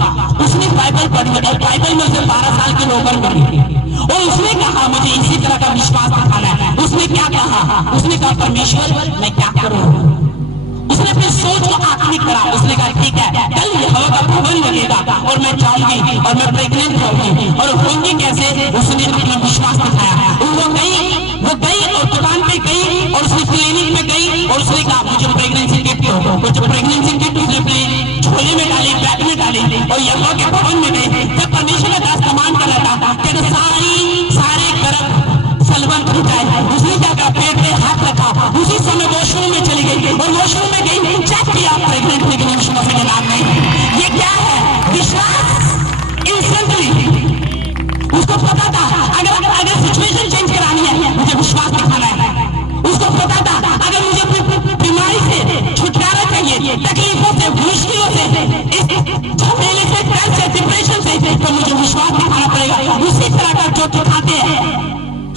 उसने बाइबल पढ़ी और बाइबल में उसे 12 साल की नौकर मिली और उसने कहा मुझे इसी तरह का विश्वास दिखाना है। उसने क्या कहा, उसने कहा परमेश्वर मैं क्या करूं। उसने अपनी सोच को आत्मिक करा। उसने कहा ठीक है कल यहोवा का भवन लगेगा और मैं जाऊंगी और मैं प्रेग्नेंट होंगी और होंगी कैसे। उसने अपना विश्वास दिखाया। वो गई और दुकान पे गई और उसने क्लिनिक में गई और उसने कहा मुझे प्रेगनेंसी किट हो। जो प्रेगनेंसी किट उसने अपने झोले में डाली, बैग में डाली और यहोवा के भवन में गई। जब परमेश्वर का दास कमान कर रहा था कि सारे गर्भ फलवंत हो जाए, उसने क्या कहा पेट पे हाथ रखा। उसी समय वॉशरूम में चली गई और वॉशरूम में गई चेक किया प्रेग्नेंट निकली यीशु मसीह के नाम में। ये क्या है विश्वास। इंस्टेंटली उसको पता था अगर सिचुएशन चेंज करानी है मुझे विश्वास दिखाना है। उसको पता था अगर मुझे अपनी बीमारी से छुटकारा चाहिए, तकलीफों से, मुश्किलों से, इस झमेले से, टेंशन से, डिप्रेशन से, तो मुझे विश्वास दिखाना पड़ेगा। उसी तरह का जो दिखाते हैं।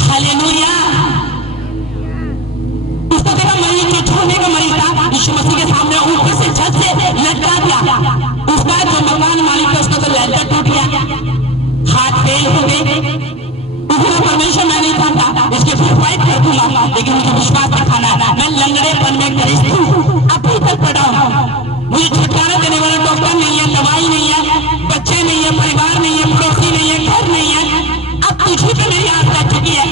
हालेलुया। उसको देखा मरीज जो छोड़ने का मरीज था यीशु मसीह के सामने ऊपर से छत से लटका दिया। उसका जो मकान मालिक था उसका तो लहजा टूट गया, हाथ फेल हो गए। परमेश्वर मैं नहीं चाहता इसके प्रोवाइड कर दूंगा लेकिन मुझे विश्वास दिखाना है। मैं लंगड़ेपन में ग्रस्त हूं, अभी तक पड़ा हूं, मुझे छुटकारा देने वाला डॉक्टर नहीं है, दवाई नहीं है, बच्चे नहीं है, परिवार नहीं है, पड़ोसी नहीं है, घर नहीं है। अब तुझे पे मेरी आस रह चुकी है।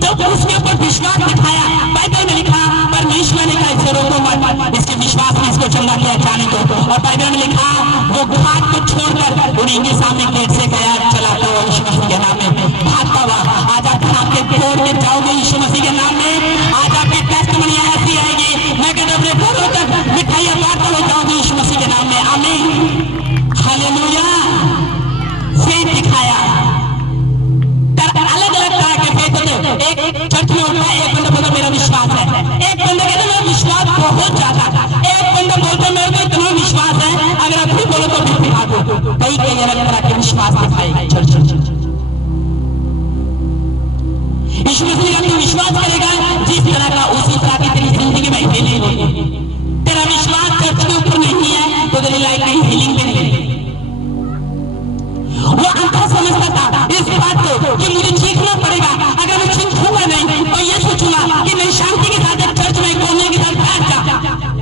जब उसके ऊपर विश्वास दिखाया, बाइबल में लिखा परमेश्वर ने कहा इसे रोको मत, इसके विश्वास में इसको चंगा किया जाने दो। और बाइबल में लिखा वो घाट को छोड़कर उन्हीं के सामने गेट से गया चलाता हुआ यीशु मसीह के नाम में भागता हुआ। आज आप आपके तोड़ के जाओगे यीशु मसीह के नाम में। आज आपकी टेस्टमनी ऐसी आएगी मैं कहता अपने घरों तक मिठाइयां बांटता हुआ जाओगे यीशु मसीह के नाम में। आमीन हालेलुया। फेथ दिखाया। अलग अलग तरह के फेथ होते। एक चर्च में होता है, एक बंदा बोलता मेरा विश्वास है, एक बंदा कहता मेरा विश्वास बहुत ज्यादा, एक बंदा बोलता मेरे को इतना विश्वास है अगर आप भी बोलो तो भी दिखा दो। कई अलग तरह के विश्वास दिखाए चर्च। यीशु मसीह का तू विश्वास करेगा जिस तरह का उसी तरह की तेरी जिंदगी में हीलिंग होगी। तेरा विश्वास चर्च के ऊपर नहीं है तो तेरी लाइफ में हीलिंग भी नहीं। वो अंधा समझता था इस बात को कि मुझे चीखना पड़ेगा, अगर मैं चीखूंगा नहीं और ये सोचूंगा कि मैं शांति के साथ चर्च में कोने के साथ बैठ जा,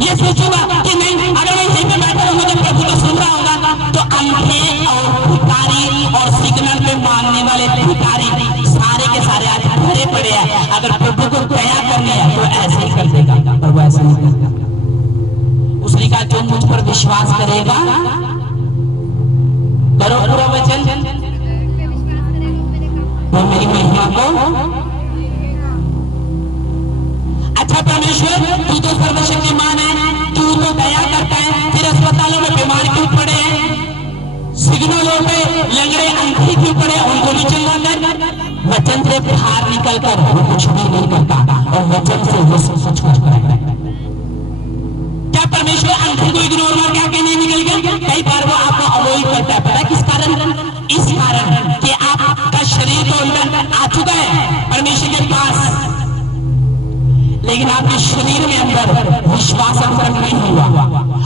ये सोचूंगा कि नहीं अगर मैं यहीं पे बैठा रहूंगा जब प्रभु को सुन रहा होगा तो अंधे और भिखारी और सिग्नल पे मानने वाले भिखारी सारे के सारे आज भरे पड़े हैं। अगर प्रभु को दया करनी है तो ऐसे ही कर देगा, पर वो ऐसा नहीं करता। उसने कहा जो मुझ पर विश्वास करेगा, करो पूरा वचन, वो मेरी महिमा को। अच्छा परमेश्वर तू तो सर्वशक्तिमान है, तू तो दया करता है, फिर अस्पतालों में बीमार क्यों पड़े हैं, सिग्नलों पे लंगड़े अंधे क्यों पड़े, उनको भी चंगा कर। वचन से बाहर निकल कर वो कुछ भी नहीं करता और वचन से वो सब कुछ करेगा। क्या परमेश्वर अंधे को इग्नोर मार के आगे नहीं निकल गया? कई बार वो आपको अवॉइड करता है। पता किस कारण? इस कारण कि आपका शरीर तो अंदर आ चुका है परमेश्वर के पास, लेकिन आपके शरीर में अंदर विश्वास अंदर नहीं हुआ।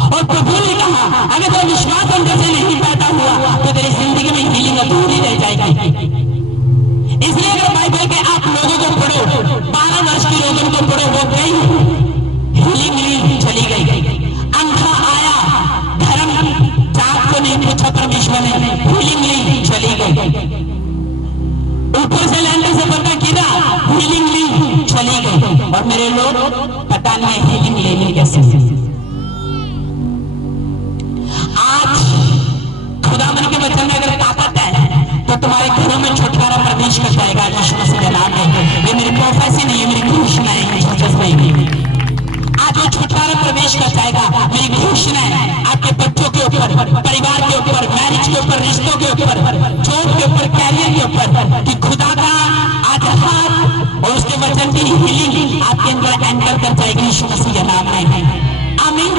और प्रभु ने कहा अगर तो विश्वास अंदर से नहीं पैदा हुआ तो तेरी जिंदगी में हीलिंग अधूरी रह जाएगी। इसलिए अगर बाइबल के आप लोगों को पढ़ो, 12 वर्ष के लोगों को पढ़ो, वो गई हीलिंग ली, चली गई। अंधा आया, धर्म जात को नहीं पूछा, परमेश्वर ने हीलिंग ली, चली गई। ऊपर से लैंडर से पता किया, हीलिंग ली, चली गई। और मेरे लोग पता नहीं हीलिंग लेनी कैसे। आज खुदावन के वचन में अगर ताकत है तो तुम्हारे घरों में छुटकारा प्रवेश कर जाएगा यीशु मसीह के नाम में। ये मेरी प्रोफेसी नहीं है, मेरी घोषणा है जीसस नहीं। आज वो छुटकारा प्रवेश कर जाएगा। मेरी घोषणा है आपके बच्चों के ऊपर, परिवार के ऊपर, मैरिज के ऊपर, रिश्तों के ऊपर, जॉब के ऊपर, कैरियर के ऊपर, कि खुदा का आज हाथ और उसके वचन की हीलिंग आपके अंदर एंटर कर जाएगी यीशु मसीह के नाम में। आमीन।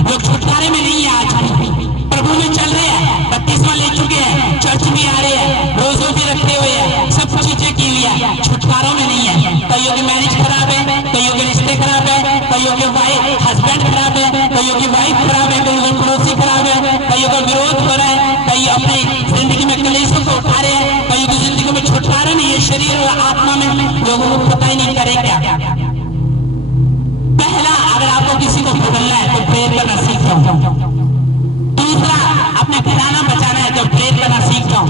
लोग छुटकारे में नहीं है, आज प्रभु में चल रहे हैं, बपतिस्मा ले चुके हैं, चर्च में आ रहे हैं, रोजों भी रखते हुए हैं, सब चीजें की हुई है, छुटकारों में नहीं है। कईयों की मैरिज खराब है, कईयों के रिश्ते खराब है, कईयों के वाइफ हस्बैंड खराब है, कईयों की वाइफ खराब है, कईयों का पड़ोसी खराब है, कईयों का विरोध हो रहा है, कई अपनी जिंदगी में कलेशों को उठा रहे हैं, कईयों की जिंदगी में छुटकारा नहीं है, शरीर और आत्मा में लोगों को पता ही नहीं करे क्या। पहला, अगर आपको किसी को बदलना है तो प्रेयर करना सीख जाओ। दूसरा, अपने घराना बचाना है तो प्रेयर करना सीख जाओ।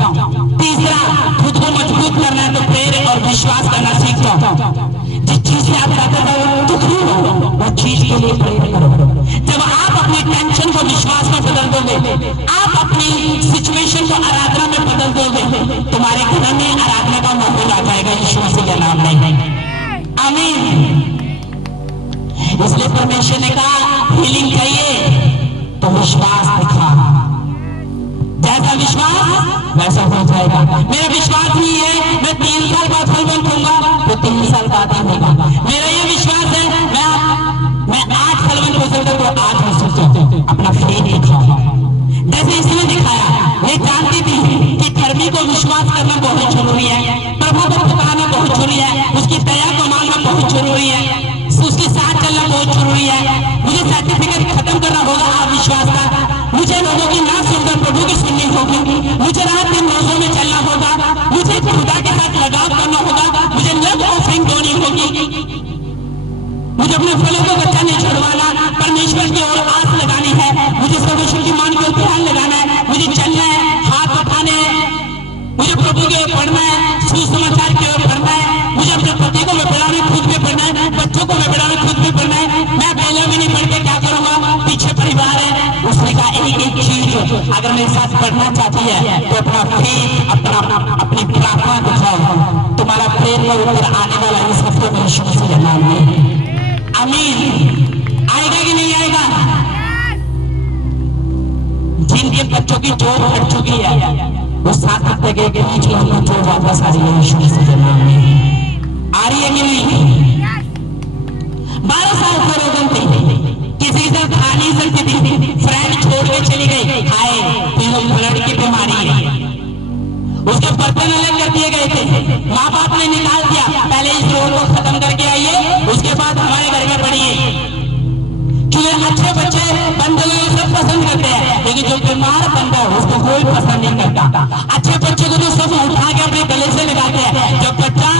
तीसरा, खुद को मजबूत करना है तो प्रेयर और विश्वास करना सीख जाओ। जिस चीज से आप कहते हो दुखी हो, वो चीज के लिए प्रेयर करो। जब आप अपनी टेंशन को विश्वास में बदल दोगे, आप अपनी सिचुएशन को आराधना में बदल दोगे, तुम्हारे घर में आराधना का माहौल आ जाएगा यीशु मसीह के नाम में। आमीन। इसलिए परमेश्वर ने कहा हीलिंग चाहिए तो विश्वास दिखा। जैसा विश्वास वैसा हो जाएगा। मेरा विश्वास नहीं है मैं 3 साल बाद फल दूंगा तो 3 साल बाद ही होगा। मेरा ये विश्वास है मैं आज फल हो सकता तो आज हो सकता। अपना फेथ दिखाओ। जैसे इसने दिखाया, ये जानती थी कि धर्मी को विश्वास करना बहुत जरूरी है, प्रभु को पुकारना बहुत जरूरी है, उसकी दया को मांगना बहुत जरूरी है, उसके साथ चलना बहुत जरूरी है। मुझे सर्टिफिकेट खत्म करना होगा अविश्वास का, मुझे लोगों की ना सुनकर प्रभु की सुननी होगी, मुझे रात दिन रोजों में चलना होगा, मुझे खुदा के साथ लगाव करना होगा, मुझे लव ऑफरिंग देनी होगी, मुझे अपने फलों को बच्चा नहीं छुड़वाना, परमेश्वर की ओर आस लगानी है, मुझे सर्वेश्वर की मान को ध्यान लगाना है, मुझे चलना है, हाथ उठाने हैं, मुझे प्रभु की ओर पढ़ना है, सुसमाचार की ओर पढ़ना है, मुझे अपने पति को मैं बढ़ाने खुद में पढ़ना है, बच्चों को मैं बढ़ाने खुद में पढ़ना है। मैं अकेला भी नहीं पढ़ के क्या करूंगा, पीछे परिवार है। उसने कहा एक चीज अगर मेरे साथ पढ़ना चाहती है तो अपना फेथ, अपनी प्रार्थना दिखाओ। तुम्हारा प्रेम का ऊपर आने वाला इस हफ्ते में यीशु मसीह के नाम में। आमीन। आएगा कि नहीं आएगा? जिनके बच्चों की जॉब हट चुकी है वो 7 हफ्ते के बीच में जो वापस आ रही है यीशु मसीह के नाम में। आ रही है कि नहीं? 12 साल से रोगन थी, किसी से खा नहीं सकती थी, फ्रेंड छोड़ के चली गई, खाए तो ब्लड की बीमारी है, उसके बर्तन अलग कर दिए गए थे, माँ बाप ने निकाल दिया, पहले इस रोग को खत्म करके आइए उसके बाद हमारे घर में पढ़िए। क्योंकि अच्छे बच्चे बंदे सब पसंद करते हैं, लेकिन जो बीमार बंदा है उसको कोई पसंद नहीं करता। अच्छे बच्चे को तो सब उठा के अपने गले से लगाते हैं, जब बच्चा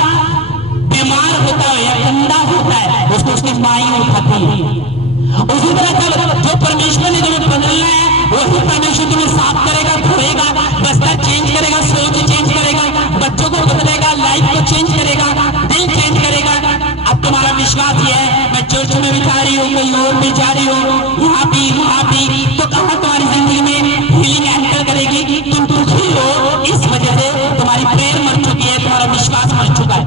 बीमार होता है या गंदा होता है उसको उसकी माँ ही उठाती है। उसी तरह जो परमेश्वर ने तुम्हें बदलना है वही परमेश्वर तुम्हें साफ करेगा, धोएगा, बस्तर चेंज करेगा, सोच चेंज करेगा, बच्चों को बदलेगा, लाइफ को चेंज करेगा, दिल चेंज करेगा। अब तुम्हारा विश्वास ये है मैं चर्च में भी जा रही हूँ, कहीं और भी जा रही हूँ, यहाँ भी वहाँ भी, तो कहाँ तुम्हारी जिंदगी में हीलिंग एंटर करेगी? तुम दुखी हो इस वजह से तुम्हारी प्रेयर मर चुकी है, तुम्हारा विश्वास मर चुका है।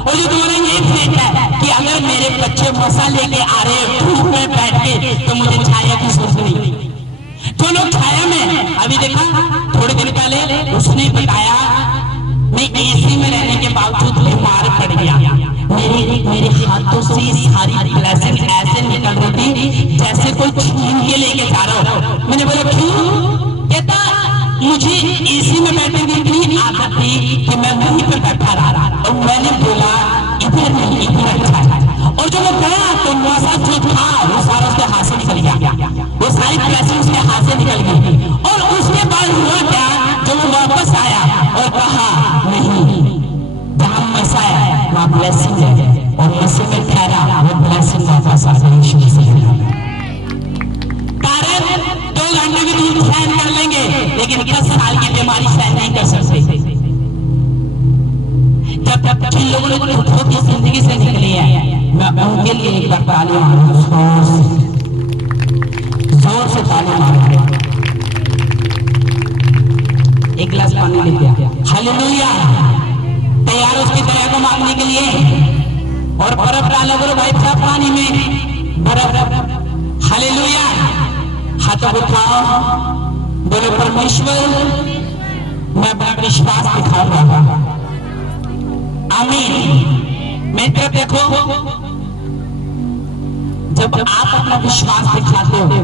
और जो तुम्हारा ये फेथ है कि अगर मेरे बच्चे मसा लेके आ रहे हैं धूप में बैठ के तो मुझे छाया की जरूरत नहीं। जो लोग छाया में, अभी देखा थोड़े दिन पहले उसने बताया मैं एसी में रहने के बावजूद बीमार पड़ गया, मेरे हाथों से सारी ब्लेसिंग ऐसे निकल रही थी जैसे कोई छीन के लेके जा रहा हो। मैंने बोला क्यों? कहता मुझे एसी में बैठने की इतनी आदत थी कि मैं वहीं पर बैठा रहा, और मैंने बोला इधर नहीं इधर अच्छा है। और जो मैं ब्लेसिंग है और मसीह में ठहरा वो ब्लेसिंग वापस आ गई यीशु मसीह के नाम में। कारण 2 घंटे की नींद सहन कर लेंगे लेकिन 10 साल की बीमारी सहन नहीं कर सकते। जब जिन लोगों ने धोखे की जिंदगी से निकली है मैं उनके लिए एक बार ताली मारूं, जोर से ताली मारूं। एक गिलास पानी लेके आ। हालेलुया। तैयार उसकी दया को मांगने के लिए और बर्फ डालो बोलो भाई साहब पानी में बर्फ। हालेलुया। हाथों को उठाओ, बोलो परमेश्वर मैं अपना विश्वास दिखा रहा हूं। आमीन। मित्र देखो, जब आप अपना विश्वास दिखाते हो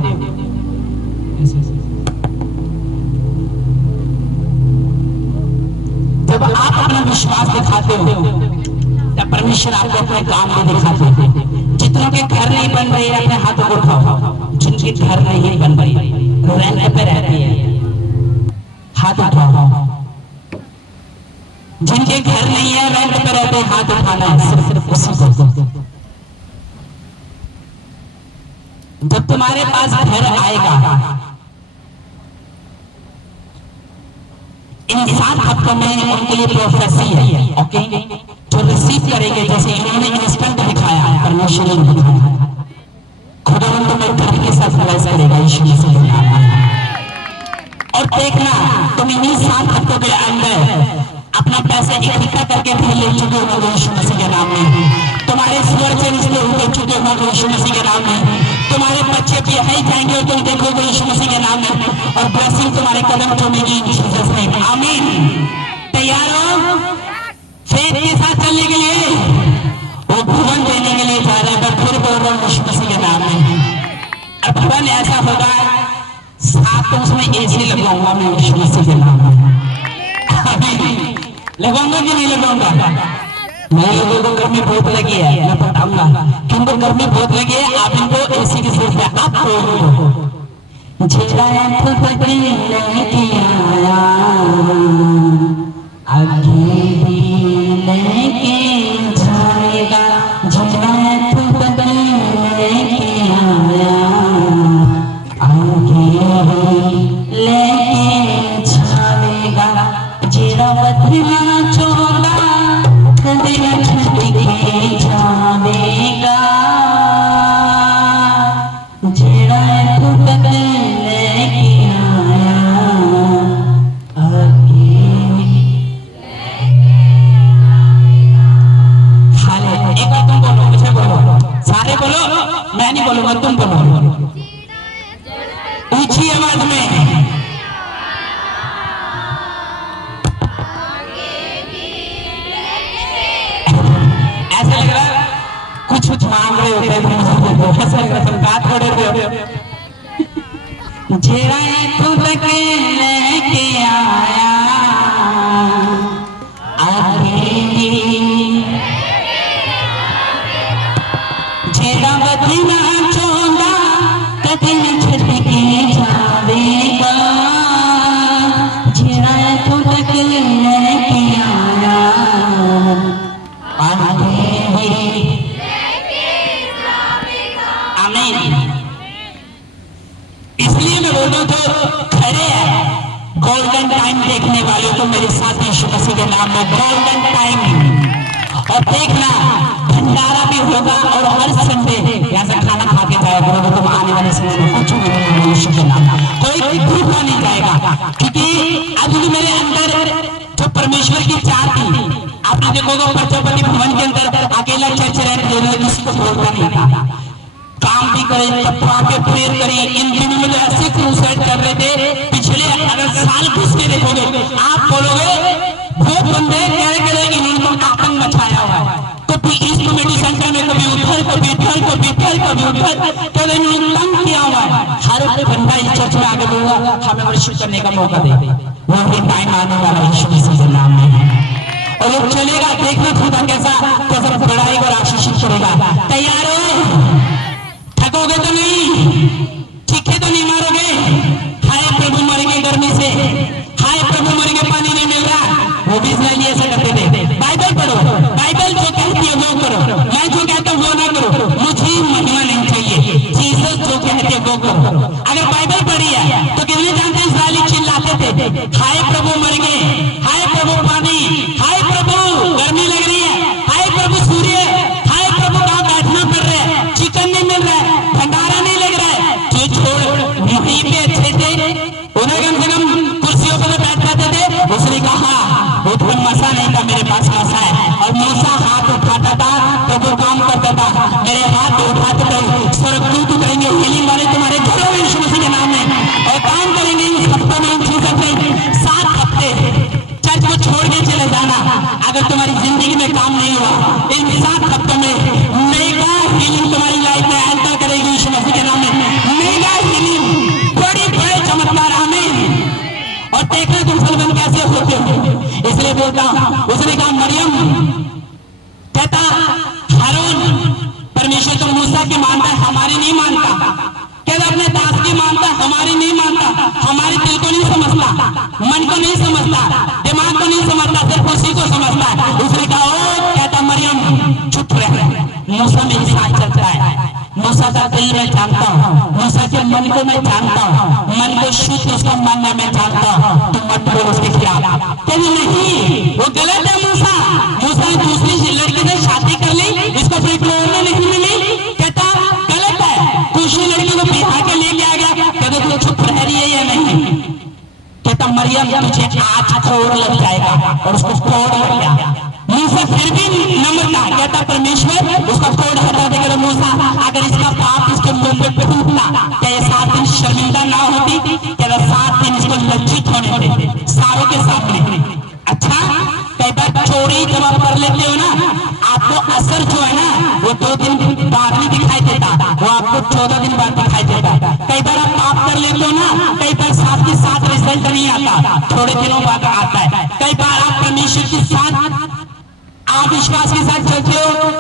जब आप अपना विश्वास दिखाते हो तब परमेश्वर आपको अपने काम में दिखाते हैं। जितनों के घर नहीं बन रहे अपने हाथों को उठाओ। जिनके घर नहीं बन रही रेंट पे रहती है हाथ उठाओ। जिनके घर नहीं है रेंट पे रहते हाथ उठाना है सिर्फ उसी को। जब तुम्हारे पास घर आएगा इन 7 हफ्तों में उनके लिए प्रोफेसी है, ओके, जो रिसीव करेंगे। जैसे इन्होंने इंस्टेंट दिखाया, परमेश्वर ने दिखाया, खुदावंद तुम्हें घर के साथ ब्लेस करेगा यीशु मसीह के नाम में। और देखना तुम इन्हीं 7 हफ्तों के अंदर अपना पैसा इकट्ठा करके भी ले चुके हो यीशु मसीह के नाम में। तुम्हारे स्वर से रिश्ते उतर चुके हो यीशु मसीह के नाम में। तुम्हारे बच्चे भी है जाएंगे और तुम देखोगे यीशु मसीह के नाम में और ब्लेसिंग तुम्हारे कदम चूमेगी जीसस नेम। आमीन। तैयार हो फेथ के साथ चलने के लिए? वो भवन देने के लिए जा रहे हैं। मैं फिर बोल रहा हूँ यीशु मसीह के नाम में। और भवन ऐसा होगा साथ तो उसमें एसी लगवाऊंगा मैं यीशु मसीह के नाम में। लगाऊंगा कि नहीं लगाऊंगा? मैं लोगों को गर्मी बहुत लगी है, मैं बताऊंगा क्योंकि गर्मी बहुत लगी है। आप इनको एसी की जरूरत है। आप बोलो जिला लेके आया आगे भी लेके जाएगा। जिला लेके आया आगे लेके जाएगा। जिला बदला चोला मैं नहीं बोलूंगा, तुम बोलो ऊंची आवाज में। ऐसा लग रहा है कुछ कुछ मांग रहे होते हैं, ऐसा लग रहा है बात छोड़े थे। जेड़ा खुद के लेके आया आगे जेड़ा बदना चोंदा कदम छट के जावेगा। जेड़ा खुद के लेके आया इसलिए मैं बोल रहा हूं तो खड़े हैं गोल्डन टाइम देखने वालों को मेरे साथ यीशु मसीह के नाम में गोल्डन टाइम। और देखना भंडारा भी होगा और हर संडे यहाँ से खाना खा के जाएगा। तुम आने वाले समय में कुछ नहीं यीशु के नाम कोई भूखा नहीं जाएगा। क्योंकि अभी मेरे अंदर जो परमेश्वर की चाह थी, आपने देखोगे प्रजापति भवन के अंदर अकेला चर्च रहने किसी को बोलता नहीं था। काम भी करे तब आके प्रेयर करी। इन दिनों में ऐसे क्रूसेड कर रहे थे पिछले अगर साल घुस के देखोगे आप बोलोगे वो बंदे कह इन्होंने आतंक मचाया हुआ है। कभी ईस्ट कमेटी सेंटर में कभी उधर कभी इधर कभी इधर कभी उधर कभी इन्होंने तंग किया हुआ है। हर बंदा इस चर्च में आगे बोलूंगा हमें वर्शिप करने का मौका दे। वो भी टाइम आने वाला यीशु मसीह के नाम में और वो चलेगा। देखना खुदा कैसा बढ़ाएगा और आशीषित करेगा। तैयार हो? थकोगे तो नहीं, चीखे तो नहीं मारोगे? हाय प्रभु मर गए गर्मी से, हाय प्रभु मर गए पानी नहीं मिल रहा। वो भी इसलिए ऐसा करते थे। बाइबल पढ़ो, बाइबल जो कहती है अगर बाइबल पढ़ी है तो कितने जानते हैं इस्राएली चिल्लाते थे, हाय प्रभु मर गए, हाय प्रभु पानी, हाय प्रभु गर्मी लग रही है, हाय प्रभु सूर्य, हाय प्रभु कहाँ बैठना पड़ रहा है, चिकन नहीं मिल रहा है, भंडारा नहीं लग रहा है। जो छोड़ वहीं पे अच्छे थे, उन्हें कम से कम कुर्सियों पर बैठ जाते थे। उसने कहा वो तो मसा नहीं था, मेरे पास मसा है। और मूसा हाथ उठाता था तो वो काम करता था, मेरे हाथ उठाते थे स्वर्गदूत उतरेंगे, हीलिंग वाले तुम्हारे घरों में यीशु मसीह के नाम में, और काम करेंगे इस हफ्ते में, इन चीजों से 7 हफ्ते चर्च को छोड़ के चले जाना। अगर तुम्हारी जिंदगी में काम नहीं हुआ, इन 7 हफ्तों में मेगा हीलिंग तुम्हारी लाइफ में एंटर करेगी यीशु मसीह के नाम में, मेगा हीलिंग, बड़े बड़े चमत्कार। आमीन। और देखना तुम मुसलमान कैसे होते हो। इसलिए बोलता उसने कहा मरियम कहता हारून परमेश्वर तो मूसा की मानता है, हमारी नहीं मानता, कहता अपने दास की मानता, हमारी नहीं मानता, हमारे दिल को नहीं समझता, मन को नहीं समझता, दिमाग को नहीं समझता, सिर्फ उसी को समझता है। उसने कहा ओ कहता मरियम चुप रह, मूसा मेरे साथ चलता है, मूसा का दिल मैं जानता हूँ, मूसा के मन को मैं जानता हूँ, मन को शुद्ध उसका मानना मैं जानता हूँ, तुम मत बोलो उसके खिलाफ। कहते नहीं वो गलत है, मूसा ने दूसरी लड़की से शादी कर ली, इसको कोई प्रेरणा नहीं मिली, कहता गलत है, दूसरी लड़की को बिहार के लेके आ गया। कहते तू चुप रह रही है या नहीं? कहता मरियम तुझे आज कोड़ लग जाएगा, और उसको कोड़ लग गया। मूसा फिर भी नम्रता, कहता परमेश्वर उसका कोड़ हटा देगा। मूसा अगर इसका पाप इसके मुंह पे फूटता, क्या ये 7 दिन शर्मिंदा ना होती? कहता 7 दिन इसको लज्जित होने दे सारों के सामने। अच्छा कई बार चोरी जब आप कर लेते हो ना, आपको असर जो है ना वो 2 दिन बाद नहीं दिखाई देता, वो आपको 14 दिन बाद दिखाई देता। कई बार आप पाप कर लेते हो ना, कई बार साथ के साथ रिजल्ट नहीं आता, थोड़े दिनों बाद आता है। कई बार आप परमेश्वर के साथ आप विश्वास के साथ चलते हो,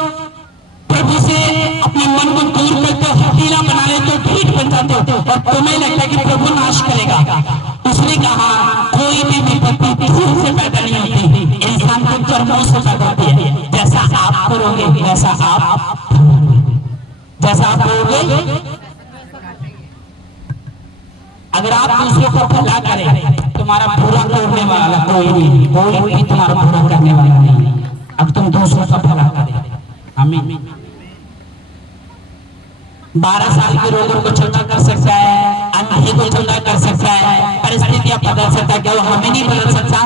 प्रभु से अपने मन को दूर करते हो, हठीला बना लेते हो, ढीठ बन जाते हो, और तुम्हें लगता है कि प्रभु नाश करेगा। उसने कहा कोई भी विपत्ति धूल से पैदा नहीं होती, इंसान को कर्मों से पैदा होती है। जैसा आप करोगे वैसा आप, जैसा आप करोगे। अगर आप दूसरों को भला करें, तुम्हारा बुरा करने वाला कोई नहीं, कोई भी तुम्हारा बुरा करने वाला नहीं। अब तुम दूसरों का भला करें। आमीन। 12 साल के रोगों को चंगा कर सकता है, अंधे को चंगा कर सकता है, परिस्थितियां बदल सकता है, क्या वो हमें नहीं बदल सकता?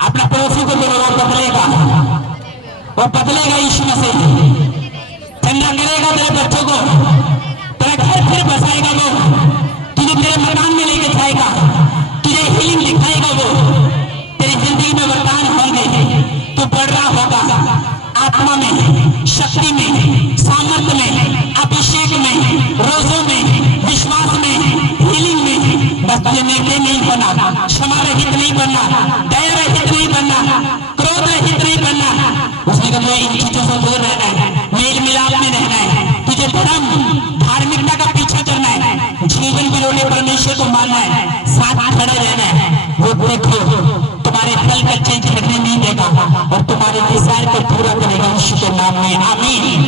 अपना पड़ोसी को बोलो वो बदलेगा, वो बदलेगा। यीशु मसीह चंगा करेगा तेरे बच्चों को, तेरा घर फिर बसाएगा, वो तुझे तेरे मकान में लेके जाएगा, तुझे हीलिंग दिखाएगा, वो तेरी जिंदगी में वरदान होंगे। तो बढ़ रहा होगा आत्मा में, शक्ति में, सामर्थ्य में, अभिषेक में, रोजों में, विश्वास में, हीलिंग में। बस तुझे निर्दय नहीं बनना, क्षमा रहित नहीं बनना, दया रहित नहीं बनना, क्रोध रहित नहीं बनना। उसने कहा इन चीजों से दूर रहना है, मेल मिलाप में रहना है, तुझे धर्म धार्मिकता का पीछा करना है, जीवन बिलोने परमेश्वर को मानना है, साथ खड़े रहना है। वो देखो तुम्हारे फल का चेंज करने नहीं देगा, और तुम्हारे डिजायर को पूरा करेगा यीशु के नाम में। आमीन।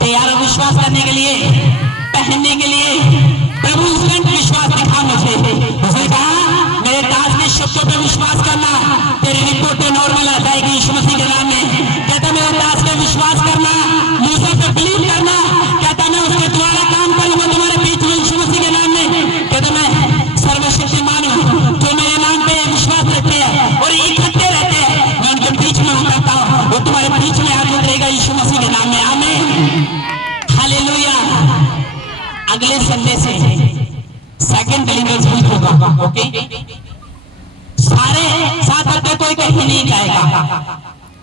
तैयार हो विश्वास करने के लिए, पहनने के लिए? प्रभु विश्वास दिखा मुझे। उसने कहा मेरे दास के शब्दों पर विश्वास करना, तेरी रिपोर्टें नॉर्मल आ जाएगी यीशु मसीह के नाम में। कहता मेरे दास पे विश्वास करना, मूसा पे बिलीव करना, कहता मैं उसके द्वारा काम करूंगा तुम्हारे बीच में यीशु मसीह के नाम में। कहता मैं सर्वशक्तिमान हूं, जो मेरे नाम पे विश्वास रखते हैं और इकट्ठे रहते हैं, मैं उनके बीच में उतरता हूं, वो तुम्हारे बीच में आगे उतरेगा यीशु मसीह के नाम में। आमीन। हालेलुया। अगले संडे से सेकंड डिलीवरेंस वीक होगा, ओके? सारे 7 हफ्ते कोई कहीं नहीं जाएगा,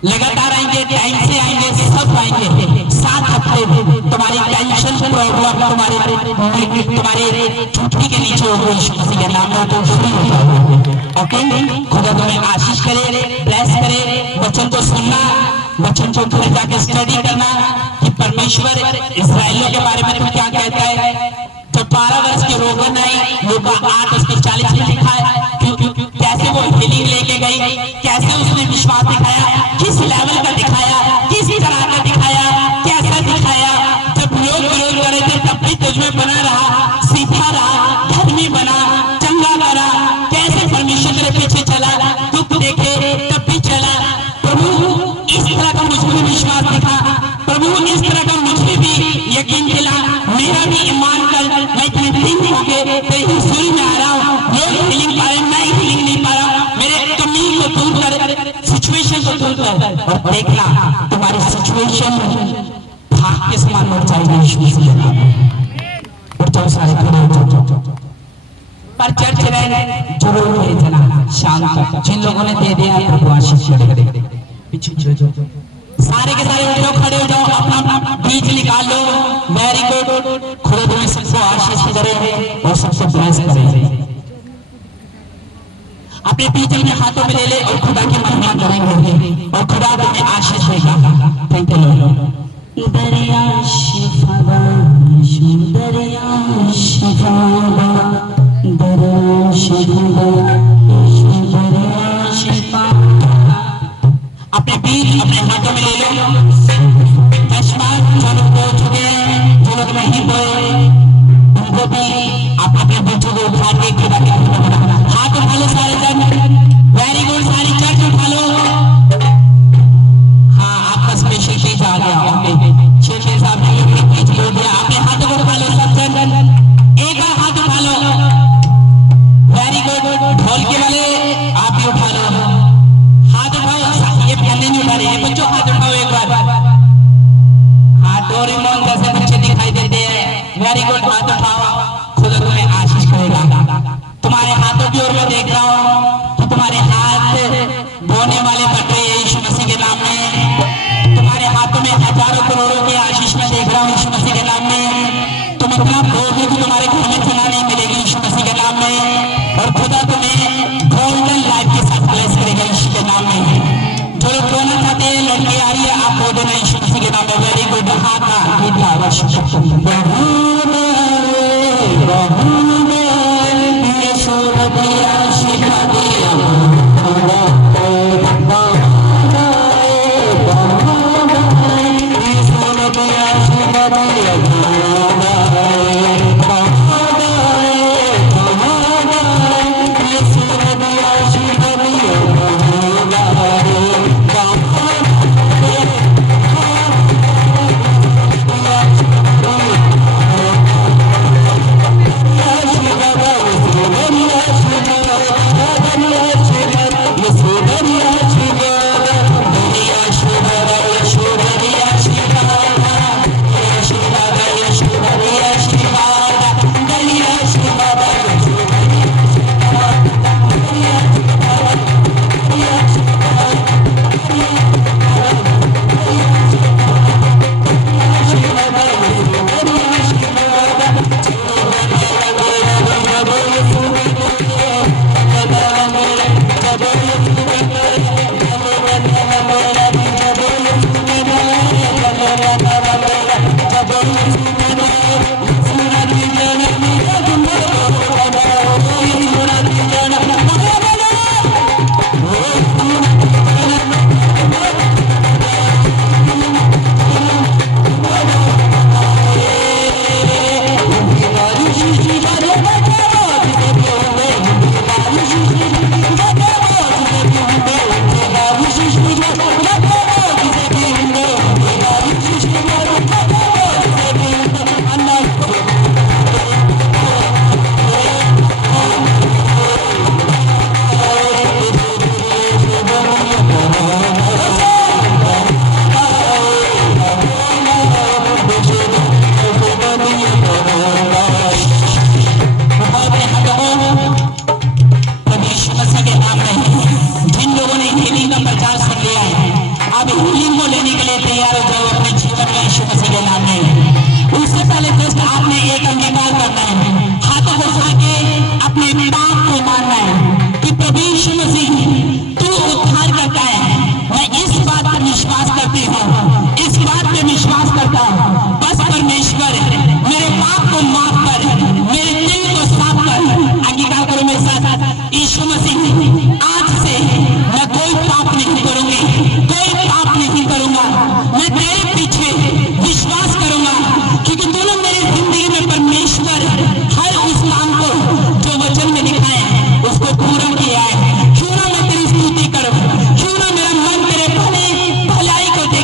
लगातार आएंगे, टाइम से आएंगे, सब आएंगे। 7 हफ्ते तुम्हारी टेंशन प्रॉब्लम तुम्हारे छुट्टी के नीचे होगी यीशु मसीह के नाम में, तो फ्री होगा। ओके? खुदा तुम्हें आशीष करे, ब्लेस करे। वचन को सुनना, वचन को घर जाके स्टडी करना कि परमेश्वर इस्राएलियों के बारे में तो क्या कहता है। जब 12 वर्ष की रोगन आई, लूका 8:40 में लिखा है कैसे वो हीलिंग लेके गई, कैसे उसने विश्वास दिखाया, किस लेवल का दिखाया, किस तरह का दिखाया, कैसा दिखाया। जब लोग विरोध करे थे तब भी तुझमें बना रहा। को दूर कर और देखना तुम्हारी सिचुएशन भाग के समान हो जाएगी यीशु मसीह के नाम में। उठ जाओ सारे, खड़े हो जाओ। पर चर्च में जो लोग थे जना शाम तक जिन लोगों ने दे दिया प्रभु आशीष करे। पीछे सारे के सारे उठ जाओ, खड़े हो जाओ, अपना अपना बीज निकाल लो। Very good. खुदा तुम्हें सबको आशीष करे और सबसे ब्लेस करे। अपने बीज अपने हाथों में ले ले और खुदा की महिमा करेंगे और खुदा तुम्हें आशीष देगा। Thank you Lord. दरिया शिफा यीशु, दरिया शिफा, दरिया शिफा यीशु, दरिया शिफा। अपने बीज अपने हाथों में ले लो। चश्मा जो लोग बोल चुके हैं, जो लोग नहीं बोए, उनको भी आप अपने बच्चों को उठा के खुदा के हाथ उठा लो सारे जन। वेरी गुड, सारी चर्च उठा लो। हाँ, आपका स्पेशल बीज आ गया। ओके, शेर साहब ने एक बीज बोल दिया। अपने हाथों को उठा लो सब जन, एक बार हाथ उठा लो। Very good. ढोलकी वाले आप भी उठा लो, हाथ उठाओ। ये पहले नहीं उठा रहे बच्चों, हाथ उठाओ एक बार। हाँ, डोरेमोन जैसे बच्चे दिखाई देते हैं। वेरी गुड, हाथ उठाओ। खुदा तुम्हें आशीष करेगा। तुम्हारे हाथों की ओर मैं देख रहा हूँ कि तुम्हारे हाथ बोने वाले बन रहे हैं यीशु मसीह के नाम में। तुम्हारे हाथों में हजारों करोड़ों की आशीष मैं देख रहा हूँ यीशु मसीह के नाम में। तुम इतना बोलोगे कि तुम्हारे घर में खाना नहीं मिलेगी यीशु मसीह के नाम में। और खुदा तुम्हें गोल्डन लाइफ के साथ ब्लेस करेगा यीशु के नाम में। जो लोग बोलना चाहते हैं, लड़की आ रही है, आप बोल देना यीशु मसीह के नाम में। Very good. हाथ का गीत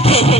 देखे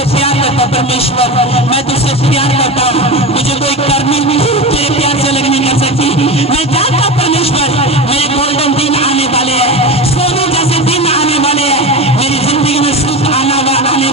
तुझसे प्यार करता परमेश्वर, मैं तुझसे प्यार करता हूँ। मुझे कोई करनी भी तेरे प्यार से अलग नहीं कर सकती। मैं जानता परमेश्वर मेरे गोल्डन दिन आने वाले हैं, सोने जैसे दिन आने वाले हैं। मेरी जिंदगी में सुख आने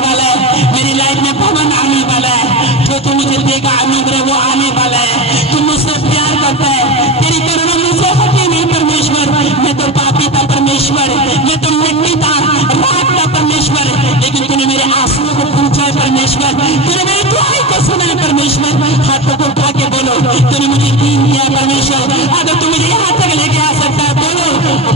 वाला है, मेरी लाइफ में भवन आने वाला है। जो तू मुझे देगा अनुग्रह वो आने वाला है। तू मुझसे प्यार करता है, तेरी करुणा मुझसे हटी नहीं परमेश्वर। मैं तो पापी था परमेश्वर, मैं तो मिट्टी था, राख था परमेश्वर, लेकिन तूने मेरे आंसुओं को पूछा है परमेश्वर, तूने मेरी दुआई को सुना है परमेश्वर। हाथों को उठा के बोलो, तूने मुझे दीन दिया है परमेश्वर। अगर तू मुझे यहाँ तक लेके आ सकता है बोलो,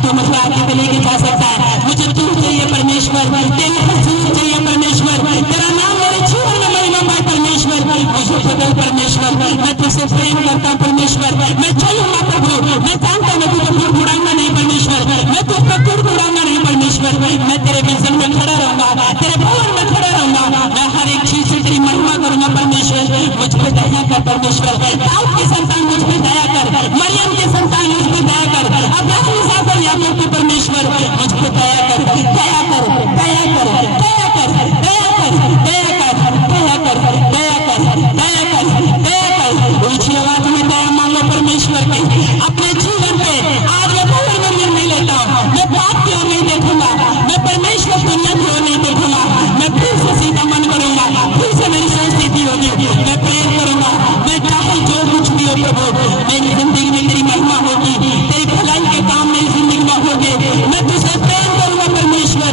तो मुझे आगे तक लेके जा सकता है। मुझे तू चाहिए परमेश्वर, तेरी हजूर चाहिए परमेश्वर, तेरा नाम मेरे जीवन में महिमा पाए परमेश्वर। मुझे बदल परमेश्वर, मैं तुझसे प्रेम करता हूँ परमेश्वर। मैं चलूंगा प्रभु, मैं जानता हूँ मैं तुझे गुड़गुड़ाऊंगा नहीं परमेश्वर, मैं तुझको गुड़गुड़ाऊंगा नहीं परमेश्वर। मैं तेरे विजन में खड़ा रहूंगा, तेरे भवन में खड़ा रहूंगा। मैं हर एक चीज से तेरी महिमा करूंगा परमेश्वर। मुझ पर दया कर परमेश्वर, दाऊद की संतान मुझ पर दया कर, मरियम की संतान मुझ पर दया कर, अब्राहम इसहाक और याकूब की परमेश्वर मुझ पर दया कर, दया कर, दया कर, दया कर, दया कर, दया कर, दया कर, दया कर, दया कर, दया कर। ऊंची आवाज में दया मांगो परमेश्वर की अपने जीवन पे। आज मैं भवन में निर्णय लेता हूँ, मैं पाप की ओर नहीं देखूंगा, मैं परमेश्वर दुनिया की ओर नहीं देखूंगा। मैं फिर से सीधा मन करूंगा, फिर से मेरी संस्थिति होगी, मैं प्रेम करूंगा। मैं चाहे जो कुछ भी हो प्रभु, मेरी जिंदगी में तेरी महिमा होगी, तेरी भलाई के काम मेरी जिंदगी में होंगे। मैं तुझसे प्रेम करूंगा परमेश्वर।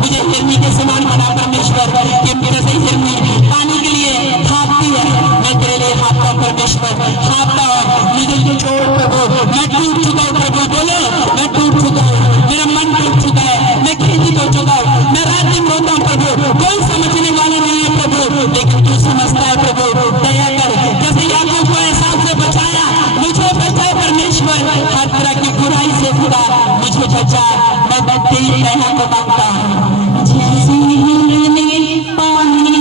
मुझे हिरनी के समान बना परमेश्वर, कि मेरे से हिरनी पानी के लिए हाँफती है, मैं तेरे लिए हाँफता हूँ परमेश्वर, हाँफता हूँ। मुझे छोड़ प्रभु, मैं टूट चुका हूँ प्रभु, बोलो मैं टूट चुका हूँ, मेरा मन टूट चुका है, मैं खिंचित हो चुका हूँ, मैं रात दिन रोता हूँ प्रभु। कोई समझने वाला नहीं है प्रभु, लेकिन तू समझता है प्रभु। दया कर, जैसे याकूब को एसाव से बचाया, मुझे बचा परमेश्वर। हर तरह की बुराई से खुदा मुझे बचा। मैं तेरी दया को मांगता हूँ। जैसे हिरनी पानी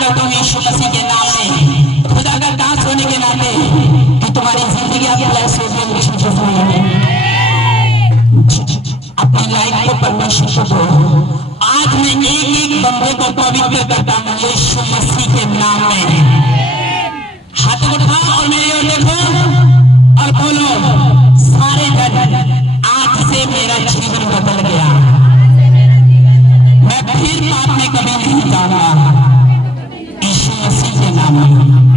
करता हूँ यीशु मसीह के नाम में, खुदा का दास होने के नाते, कि तुम्हारी जिंदगी आप ब्लेस होगी। अपनी लाइफ को परमेश्वर को दो। आज मैं एक एक बंदे को पवित्र करता हूँ यीशु मसीह के नाम में। हाथ उठाओ और मेरी ओर देखो और बोलो, सारे जन आज से मेरा जीवन बदल गया, मैं फिर पाप में कभी नहीं जाऊंगा, यीशु मसीह के नाम में।